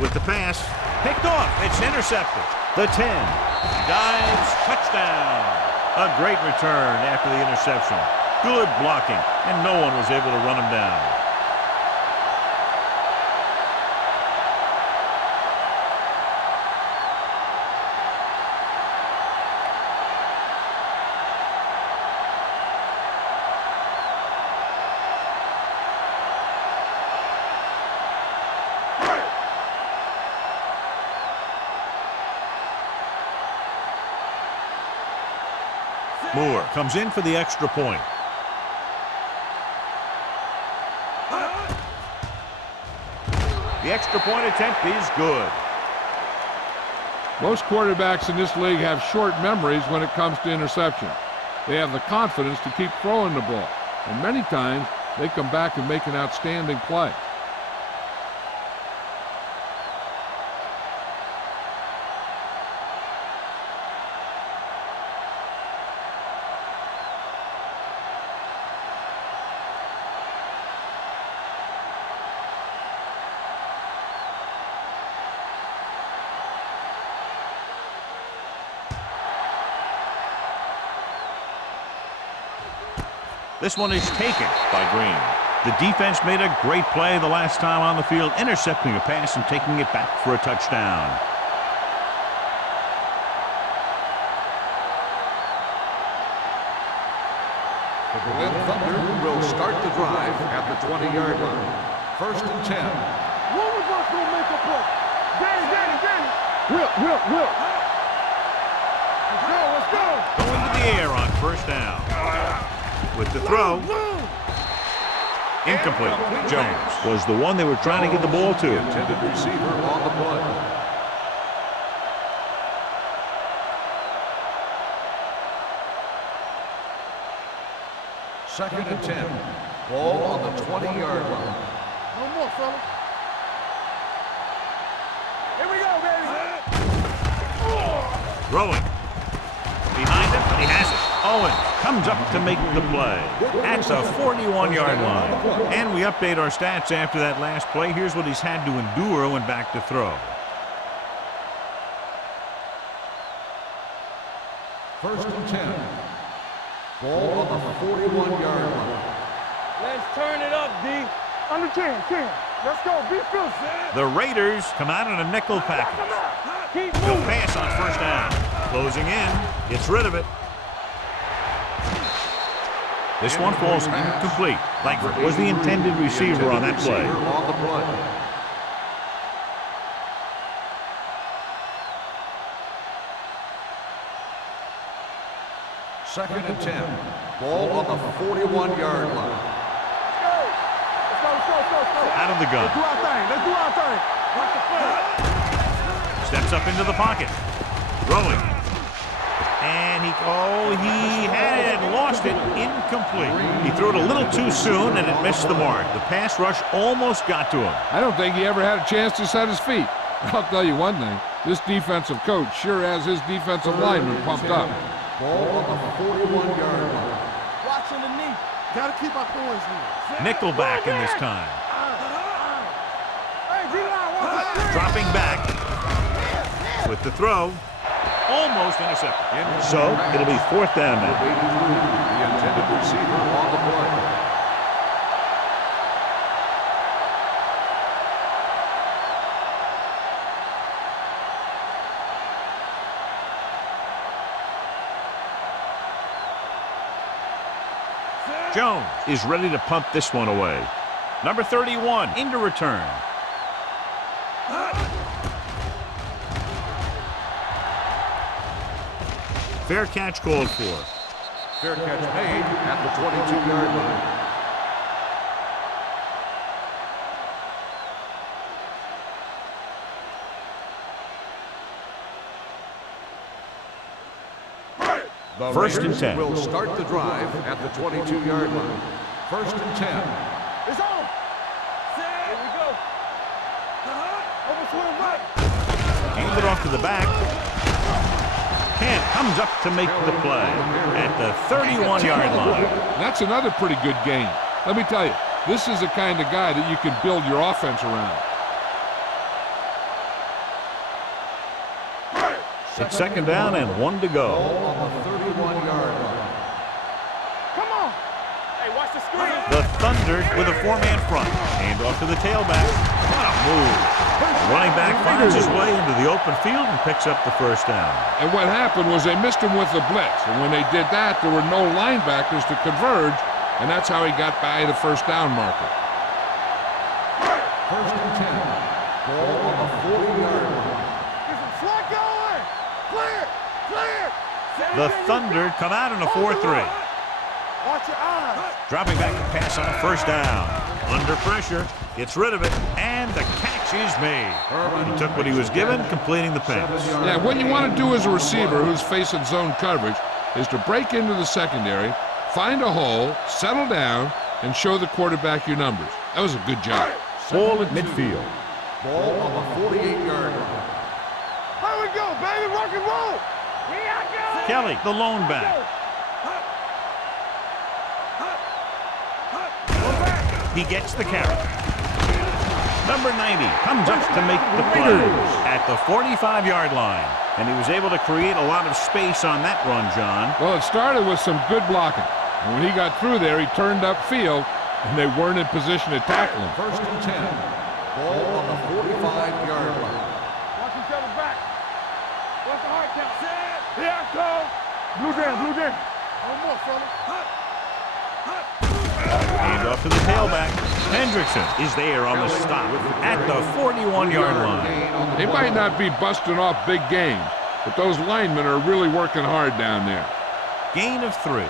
With the pass, picked off. It's intercepted. The 10. Dives, touchdown. A great return after the interception. Good blocking, and no one was able to run him down. Moore comes in for the extra point. The extra point attempt is good. Most quarterbacks in this league have short memories when it comes to interception. They have the confidence to keep throwing the ball, and many times they come back and make an outstanding play. This one is taken by Green. The defense made a great play the last time on the field, intercepting a pass and taking it back for a touchdown. The Berlin Thunder will start the drive at the 20-yard line. First and 10. One of us gonna make a play. Danny. Will. Let's go. Going to the air on first down. With the throw. Incomplete. Jones was the one they were trying to get the ball to. Intended receiver on the play. Second and 10. Ball on the 20-yard line. No more, fella. Here we go, baby. Throwing. Behind him, but he has it. Owen comes up to make the play at the 41-yard line. And we update our stats after that last play. Here's what he's had to endure when back to throw. First and 10. Ball on the 41-yard line. Let's turn it up, D. Under 10. Let's go. Be fierce. The Raiders come out in a nickel package. Keep He'll moving. pass on first down. Closing in. Gets rid of it. This one falls incomplete. Langford was the intended receiver on that play. On the play. Second and 10. Ball on the 41-yard line. Let's Out of the gun. Let's do our thing. Let's do our thing. Watch the foot. Steps up into the pocket. Throwing. And he had it, lost it, incomplete. He threw it a little too soon, and it missed the mark. The pass rush almost got to him. I don't think he ever had a chance to set his feet. I'll tell you one thing. This defensive coach sure has his defensive lineman pumped up. Ball on the 41-yard line. Watching the knee. Gotta keep our points here. Nickel back in this time. Hey, D-line, watch that. Dropping back with the throw. Almost intercepted. So it'll be 4th down now. 83, the intended receiver on the play. Jones is ready to pump this one away. Number 31 into return. Fair catch called for. Fair catch made at the 22-yard line. The 1st and Raiders 10. will start the drive at the 22-yard line. 1st and 10. It's on. Here we go. Over to the right. Hand it off to the back. Kent comes up to make the play at the 31-yard line. That's another pretty good game. Let me tell you, this is the kind of guy that you can build your offense around. It's 2nd down and 1 to go. Ball on the 31-yard line. Come on. Hey, watch the screen. The Thunder with a 4-man front. Hand off to the tailback. What a move. The running back finds his way into the open field and picks up the 1st down. And what happened was they missed him with the blitz. And when they did that, there were no linebackers to converge, and that's how he got by the 1st down marker. 1st and 10. Ball on the 40-yard line. Get some slack going. Clear. Clear. The Thunder come out in a 4-3. Watch your eyes. Dropping back to pass on a 1st down. Under pressure, gets rid of it, and the catch is made. He took what he was given, completing the pass. Yeah, what you want to do as a receiver who's facing zone coverage is to break into the secondary, find a hole, settle down, and show the quarterback your numbers. That was a good job. Ball at midfield. Ball on the 48-yard line. Here we go, baby. Rock and roll. Here I go. Kelly, the lone back. He gets the carry. Number 90 comes up to make the play at the 45-yard line. And he was able to create a lot of space on that run, John. Well, it started with some good blocking. And when he got through there, he turned upfield, and they weren't in position to tackle him. 1st and 10. Ball on the 45-yard line. Watch each other back. What's the hard count? Here I come. Blue jam, blue jam. One more, fella. Hand off to the tailback. Hendrickson is there on the stop at the 41-yard line. They might not be busting off big games, but those linemen are really working hard down there. Gain of 3.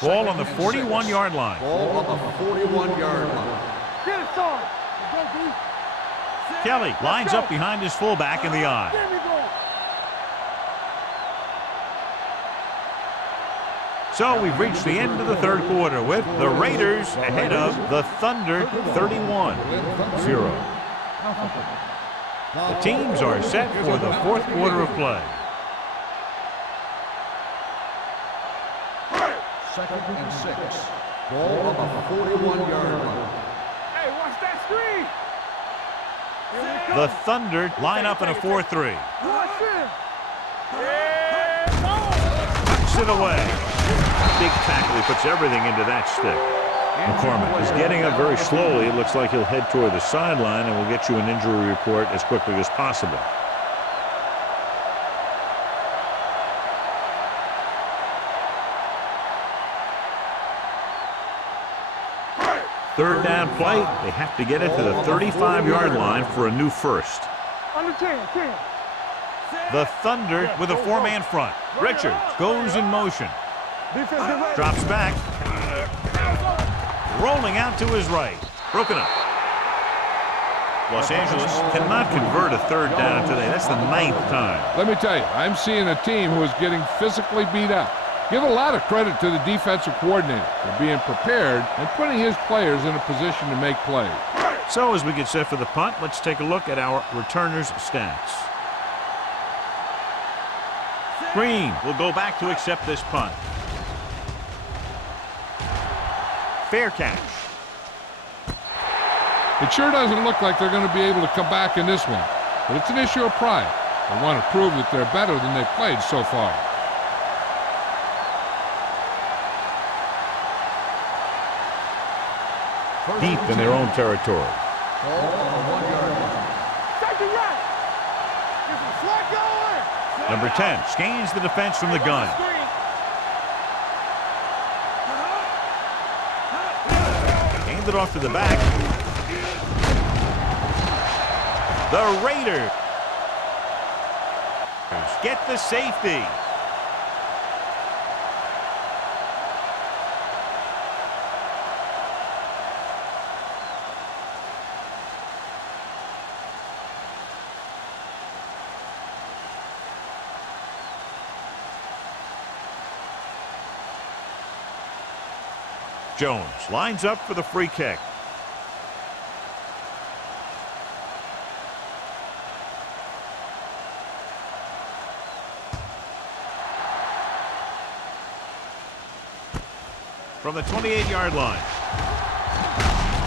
Ball on the 41-yard line. Ball on the 41-yard line. Get it, son. Go, D. Kelly lines up behind his fullback in the eye. There we go. So we've reached the end of the 3rd quarter with the Raiders ahead of the Thunder 31-0. The teams are set for the 4th quarter of play. 2nd and 6. Ball on the 41-yard line. Hey, watch that screen. The Thunder line up in a 4-3. Watch him. Yeah, Tucks it away. Big tackle. He puts everything into that stick. McCormick is getting up very slowly. It looks like he'll head toward the sideline, and we'll get you an injury report as quickly as possible. Third down play. They have to get it to the 35-yard line for a new 1st. Under 10, 10. The Thunder with a 4-man front. Richards goes in motion. Defense get ready. Drops back. Rolling out to his right. Broken up. Los Angeles cannot convert a third down today. That's the 9th time. Let me tell you, I'm seeing a team who is getting physically beat up. Give a lot of credit to the defensive coordinator for being prepared and putting his players in a position to make plays. So as we get set for the punt, let's take a look at our returners' stats. Green will go back to accept this punt. Fair catch. It sure doesn't look like they're going to be able to come back in this one, but it's an issue of pride. They want to prove that they're better than they've played so far. Deep in their own territory. Ball on the 1 yard line. Take it right. Get some slack going. Number 10 scans the defense from the gun. Hand it off to the back. The Raiders get the safety. Jones lines up for the free kick. From the 28-yard line.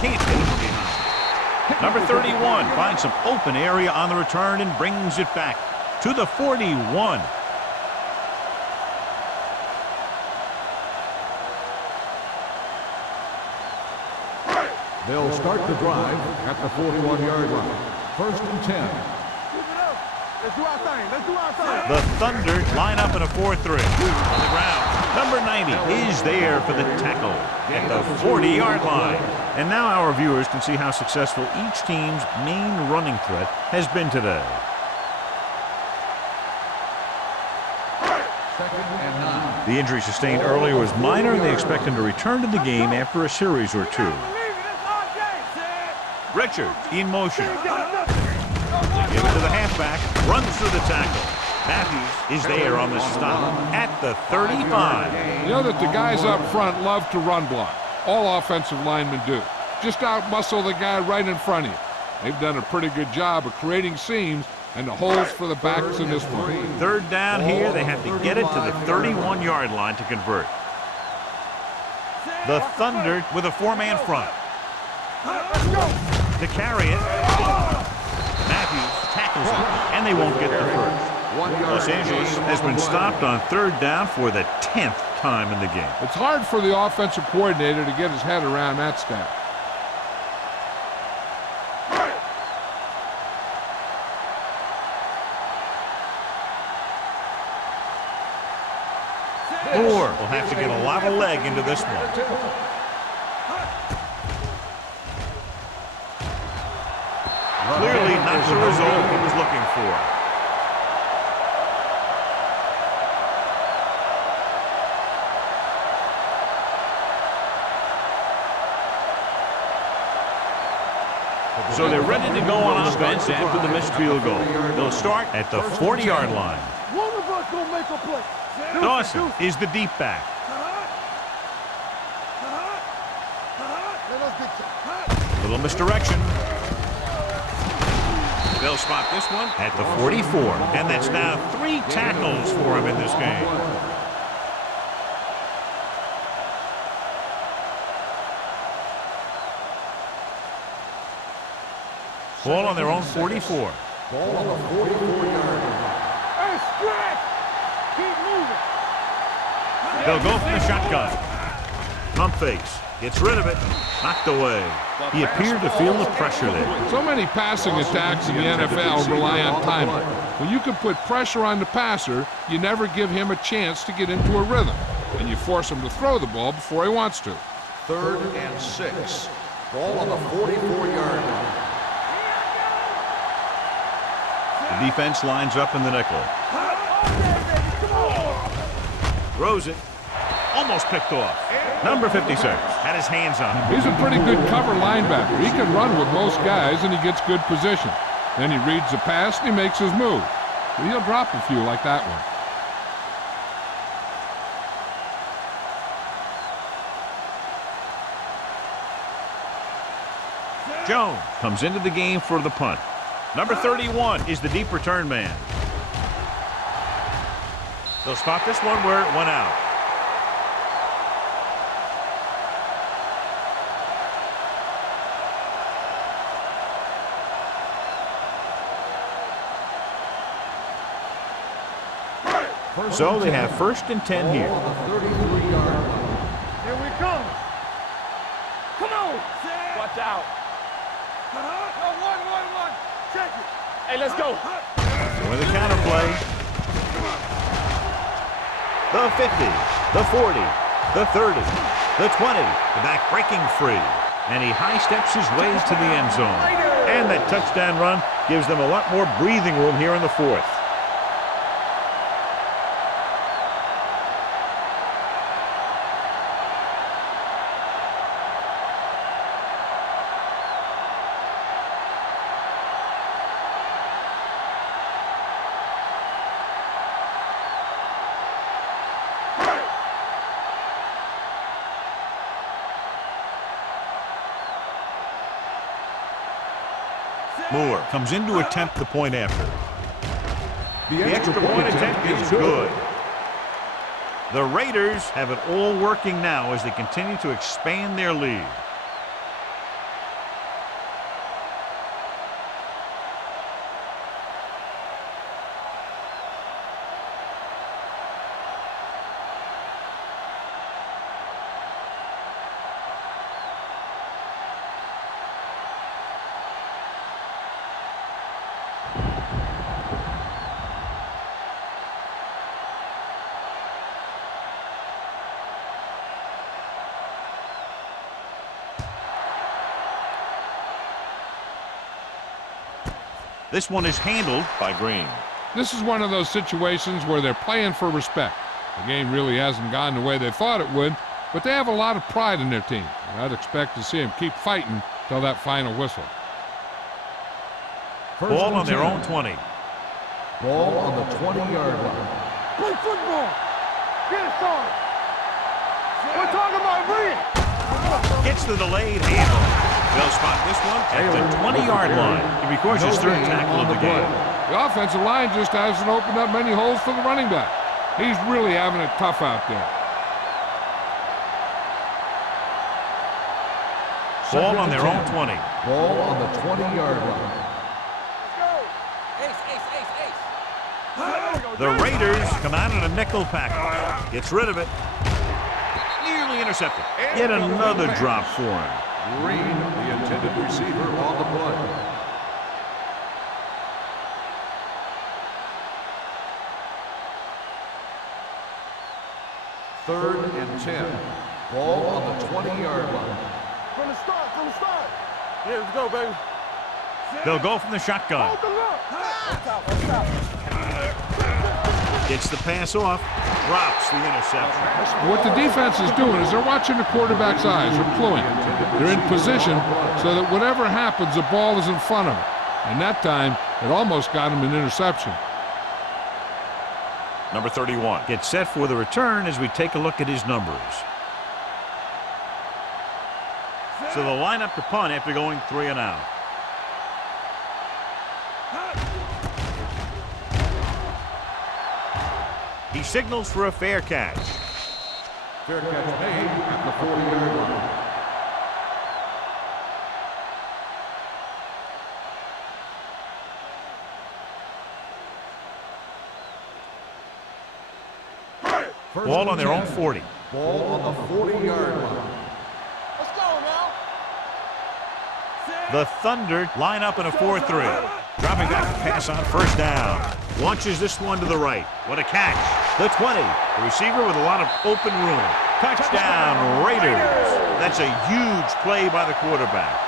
Can't get it from behind. Number 31 finds some open area on the return and brings it back to the 41. They'll start the drive at the 41-yard line. 1st and 10. Let's do our thing. Let's do our thing. The Thunder line up in a 4-3 on the ground. Number 90 is there for the tackle at the 40-yard line. And now our viewers can see how successful each team's main running threat has been today. 2nd and 9. The injury sustained earlier was minor, and they expect him to return to the game after a series or two. Richard in motion. They give it to the halfback. Runs through the tackle. Matthews is there on the stop at the 35. You know that the guys up front love to run block. All offensive linemen do. Just out-muscle the guy right in front of you. They've done a pretty good job of creating seams and the holes for the backs in this one. 3rd down here. They have to get it to the 31-yard line to convert. The Thunder with a 4-man front. To carry it. Matthews tackles it, and they won't get the first. Los Angeles has been stopped on 3rd down for the 10th time in the game. It's hard for the offensive coordinator to get his head around that stat. Moore will have to get a lot of leg into this one. Clearly not the result he was looking for. So they're ready to go on offense after the missed field goal. They'll start at the 40-yard line. One of us gonna make a play. Dawson is the deep back. Little misdirection. They'll spot this one at the 44. And that's now 3 tackles for him in this game. Ball on their own 44. Ball on the 44-yard line. Hey, stretch. Keep moving. They'll go from the shotgun. Pump fakes. Gets rid of it. Knocked away. He appeared to feel the pressure there. So many passing attacks in the NFL rely on timing. When you can put pressure on the passer, you never give him a chance to get into a rhythm, and you force him to throw the ball before he wants to. 3rd and 6. Ball on the 44-yard line. The defense lines up in the nickel. Throws it. Almost picked off. Number 56 had his hands on him. He's a pretty good cover linebacker. He can run with most guys, and he gets good position. Then he reads the pass, and he makes his move. But he'll drop a few like that one. Jones comes into the game for the punt. Number 31 is the deep return man. They'll spot this one where it went out. So they have 1st and 10 here. On the 33-yard line. Here we come. Come on. Watch out. One. Check it. Hey, let's go. With a counter play. The 50, the 40, the 30, the 20. The back breaking free. And he high steps his way to the end zone. And that touchdown run gives them a lot more breathing room here in the 4th. Moore comes in to attempt the point after. The extra point attempt is good. The Raiders have it all working now as they continue to expand their lead. This one is handled by Green. This is one of those situations where they're playing for respect. The game really hasn't gone the way they thought it would, but they have a lot of pride in their team. And I'd expect to see them keep fighting till that final whistle. Ball on their own 20. Ball on the 20-yard line. Play football. Get it started. We're talking about Green. Gets the delayed handle. They'll spot this one at the 20-yard line. He records his 3rd tackle of the game. The offensive line just hasn't opened up many holes for the running back. He's really having it tough out there. Ball on their own 20. Ball on the 20-yard line. The Raiders come out in a nickel package. Gets rid of it. Nearly intercepted. Yet another drop for him. Green, the intended receiver, on the play. Third and 10. Ball on the 20-yard line. From the start. Yeah, let's go, baby. They'll go from the shotgun. Hold the look. Gets the pass off. Drops the interception. What the defense is doing is they're watching the quarterback's eyes. They're cluing. They're in position so that whatever happens, the ball is in front of them. And that time, it almost got him an interception. Number 31 gets set for the return as we take a look at his numbers. So they'll line up to punt after going 3 and out. He signals for a fair catch. Fair catch made at the 40-yard line. Ball on their own 40. Ball on the 40-yard line. Let's go now. The Thunder line up in a 4-3. Dropping back to pass on 1st down. Launches this one to the right. What a catch. The 20. The receiver with a lot of open room. Touchdown, Raiders. That's a huge play by the quarterback.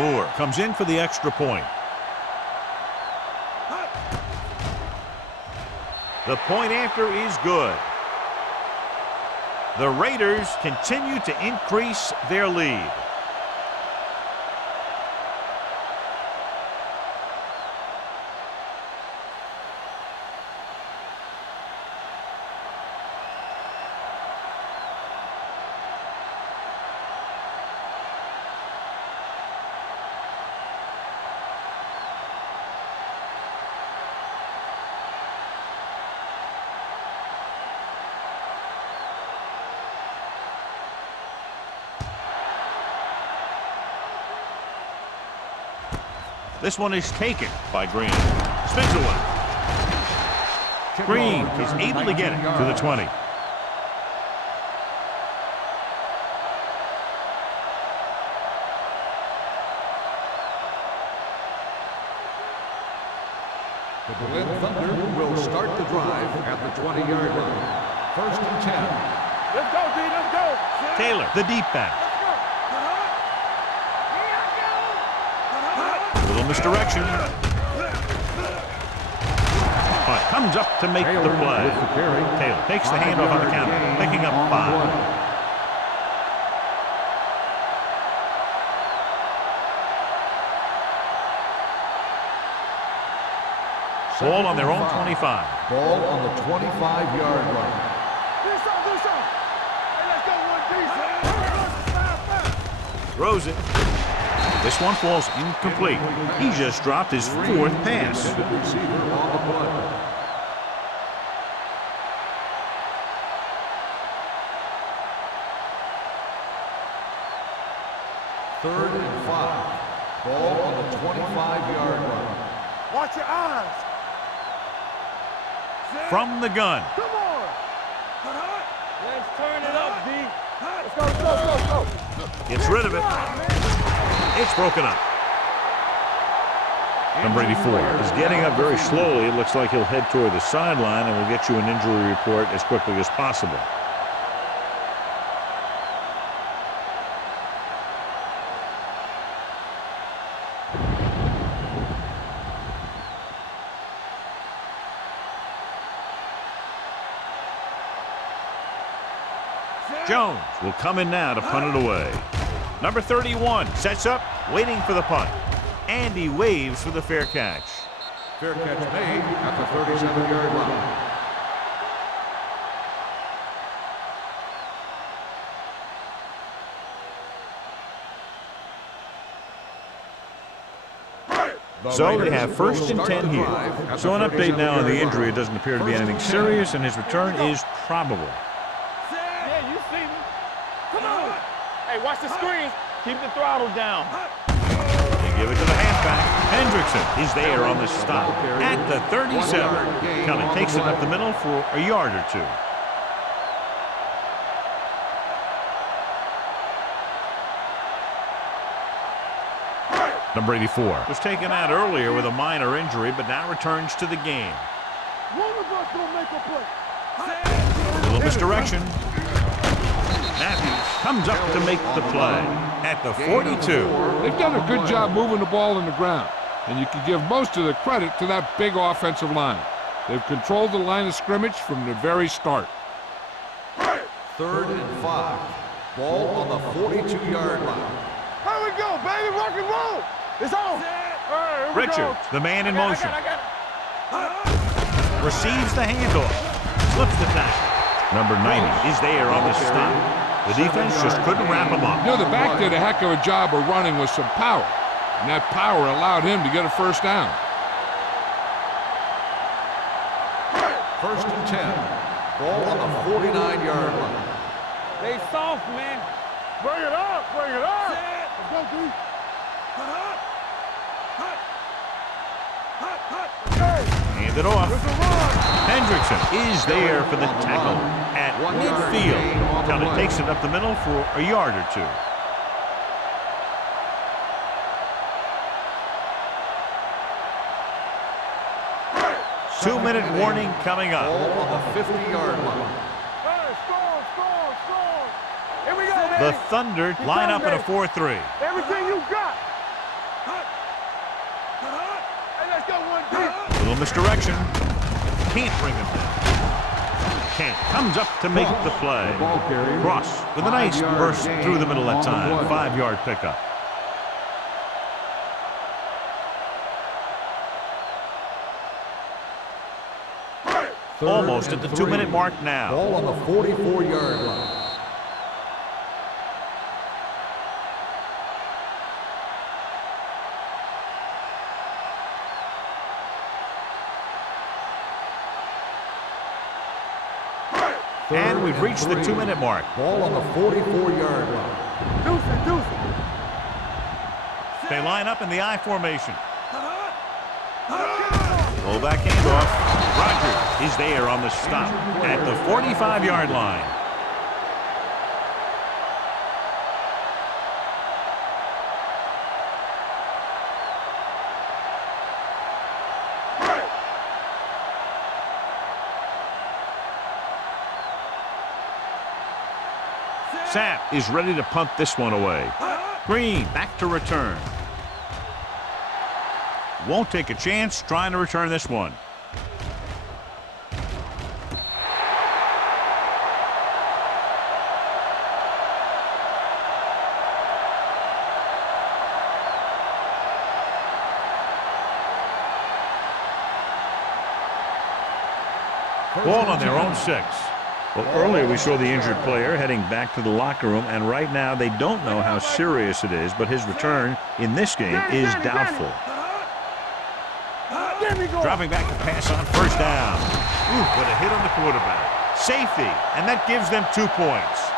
Moore comes in for the extra point. The point after is good. The Raiders continue to increase their lead. This one is taken by Green. Spins away. Green is able to get it to the 20. The Berlin Thunder will start the drive at the 20-yard line. 1st and 10. Let's go, D. Let's go. Taylor, the deep back. Little misdirection. But comes up to make the play. Taylor takes the handoff on the counter, picking up 5. Ball on their own 25. Ball on the 25-yard line. Do something. Hey, let's go, 1 D. Throws it. This one falls incomplete. He just dropped his 4th pass. Receiver on the play. Third and 5. Ball on the 25-yard line. Watch your eyes. From the gun. Come on. Let's turn it up, D. Let's go. Gets rid of it. It's broken up. Number 84 is getting up very slowly. It looks like he'll head toward the sideline, and we'll get you an injury report as quickly as possible. Jones will come in now to punt it away. Number 31 sets up, waiting for the punt. And he waves for the fair catch. Fair catch made at the 37-yard line. So they have 1st and 10 here. So an update now on the injury. It doesn't appear to be anything serious, and his return is probable. Yeah, you see me. Come on. Hey, watch the screen. Keep the throttle down. They give it to the halfback. Hendrickson is there on the stop at the 37. Kelly takes it up the middle for a yard or 2. Number 84 was taken out earlier with a minor injury, but now returns to the game. One of us gonna make a play. A little misdirection. Matthews comes up to make the play at the 42. They've done a good job moving the ball in the ground, and you can give most of the credit to that big offensive line. They've controlled the line of scrimmage from the very start. 3rd and 5. Ball on the 42-yard line. Here we go, baby. Rock and roll. It's on. Right, Richards, the man in motion. I got it. Receives the handoff. Slips the tackle. Number 90 is there on the stop. The defense just couldn't wrap him up. You know, the back did a heck of a job of running with some power, and that power allowed him to get a 1st down. 1st and 10. Ball on the 49-yard line. They soft, man. Bring it up. Let's go, D. Hand it off. Hendrickson is there for the tackle at midfield. Kelly takes it up the middle for a yard or 2. Two-minute warning coming up. Ball on the 50-yard line. Hey, score. Here we go, baby. The Thunder line up in a 4-3. Everything you got. Little misdirection. Can't bring him down. Kent comes up to make the play. Cross with a nice burst through the middle that time. 5-yard pickup. Almost at the 2-minute mark now. Ball on the 44-yard line. And we've reached the 2-minute mark. Ball on the 44-yard line. They line up in the I formation. Fullback handoff. Rogers is there on the stop at the 45-yard line. Sapp is ready to punt this one away. Green back to return. Won't take a chance trying to return this one. Ball on their own 6. Well, earlier we saw the injured player heading back to the locker room, and right now they don't know how serious it is, but his return in this game is doubtful. Dropping back to pass on first down. Ooh, what a hit on the quarterback. Safety, and that gives them 2 points.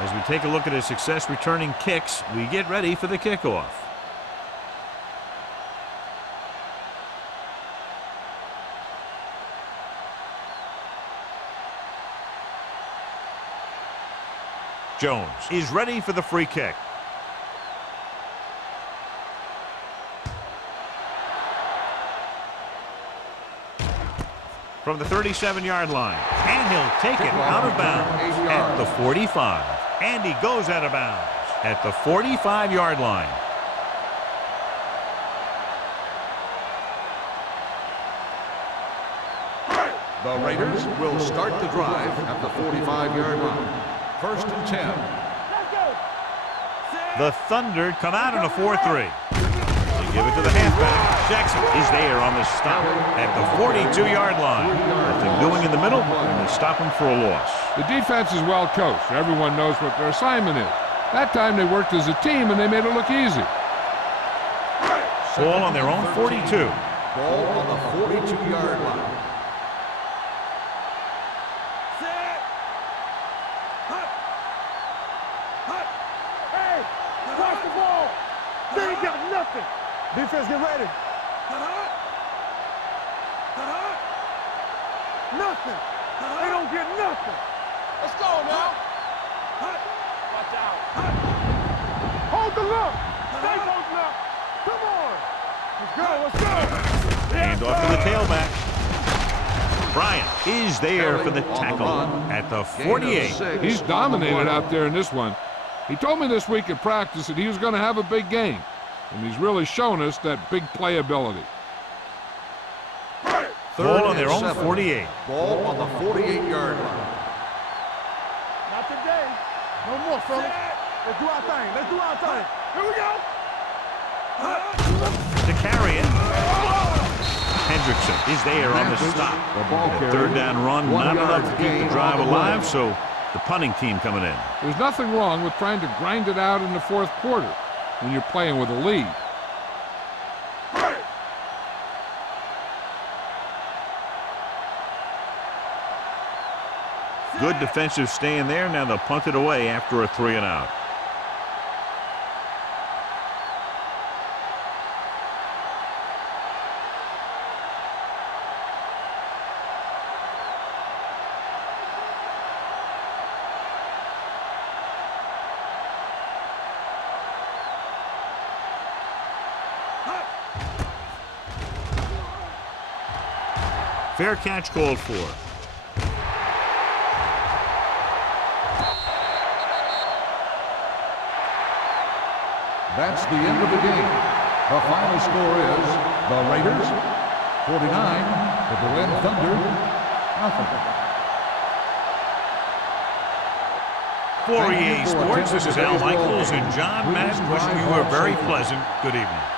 As we take a look at his success returning kicks, we get ready for the kickoff. Jones is ready for the free kick. From the 37-yard line, and he'll take it out of bounds at the 45. And he goes out of bounds at the 45-yard line. The Raiders will start the drive at the 45-yard line. 1st and 10. The Thunder come out in a 4-3. They give it to the halfback. Jackson is there on the stop at the 42-yard line. Nothing doing in the middle, and they stop him for a loss. The defense is well coached. Everyone knows what their assignment is. That time they worked as a team and they made it look easy. Ball on their own 42. Ball on the 42-yard line. Defense, get ready. Nothing. They don't get nothing. Let's go now. Watch out. Hold the look. Stay holding up. Come on. Let's go. Hand off to the tailback. Bryant is there for the tackle at the 48. He's dominated out there in this one. He told me this week at practice that he was going to have a big game. And he's really shown us that big playability. Ball on their own 48. Ball on the 48-yard line. Not today. No more, fellas. Let's do our thing. Here we go. To carry it. Hendrickson is there on the stop. That 3rd down run, not enough to keep the drive alive, so the punting team coming in. There's nothing wrong with trying to grind it out in the 4th quarter when you're playing with a lead. Good defensive stand there. Now they'll punt it away after a 3-and-out. Fair catch called for. That's the end of the game. The final score is the Raiders 49, the Berlin Thunder nothing. For EA Sports, this is Al Michaels and John Madden wishing you a very pleasant good evening.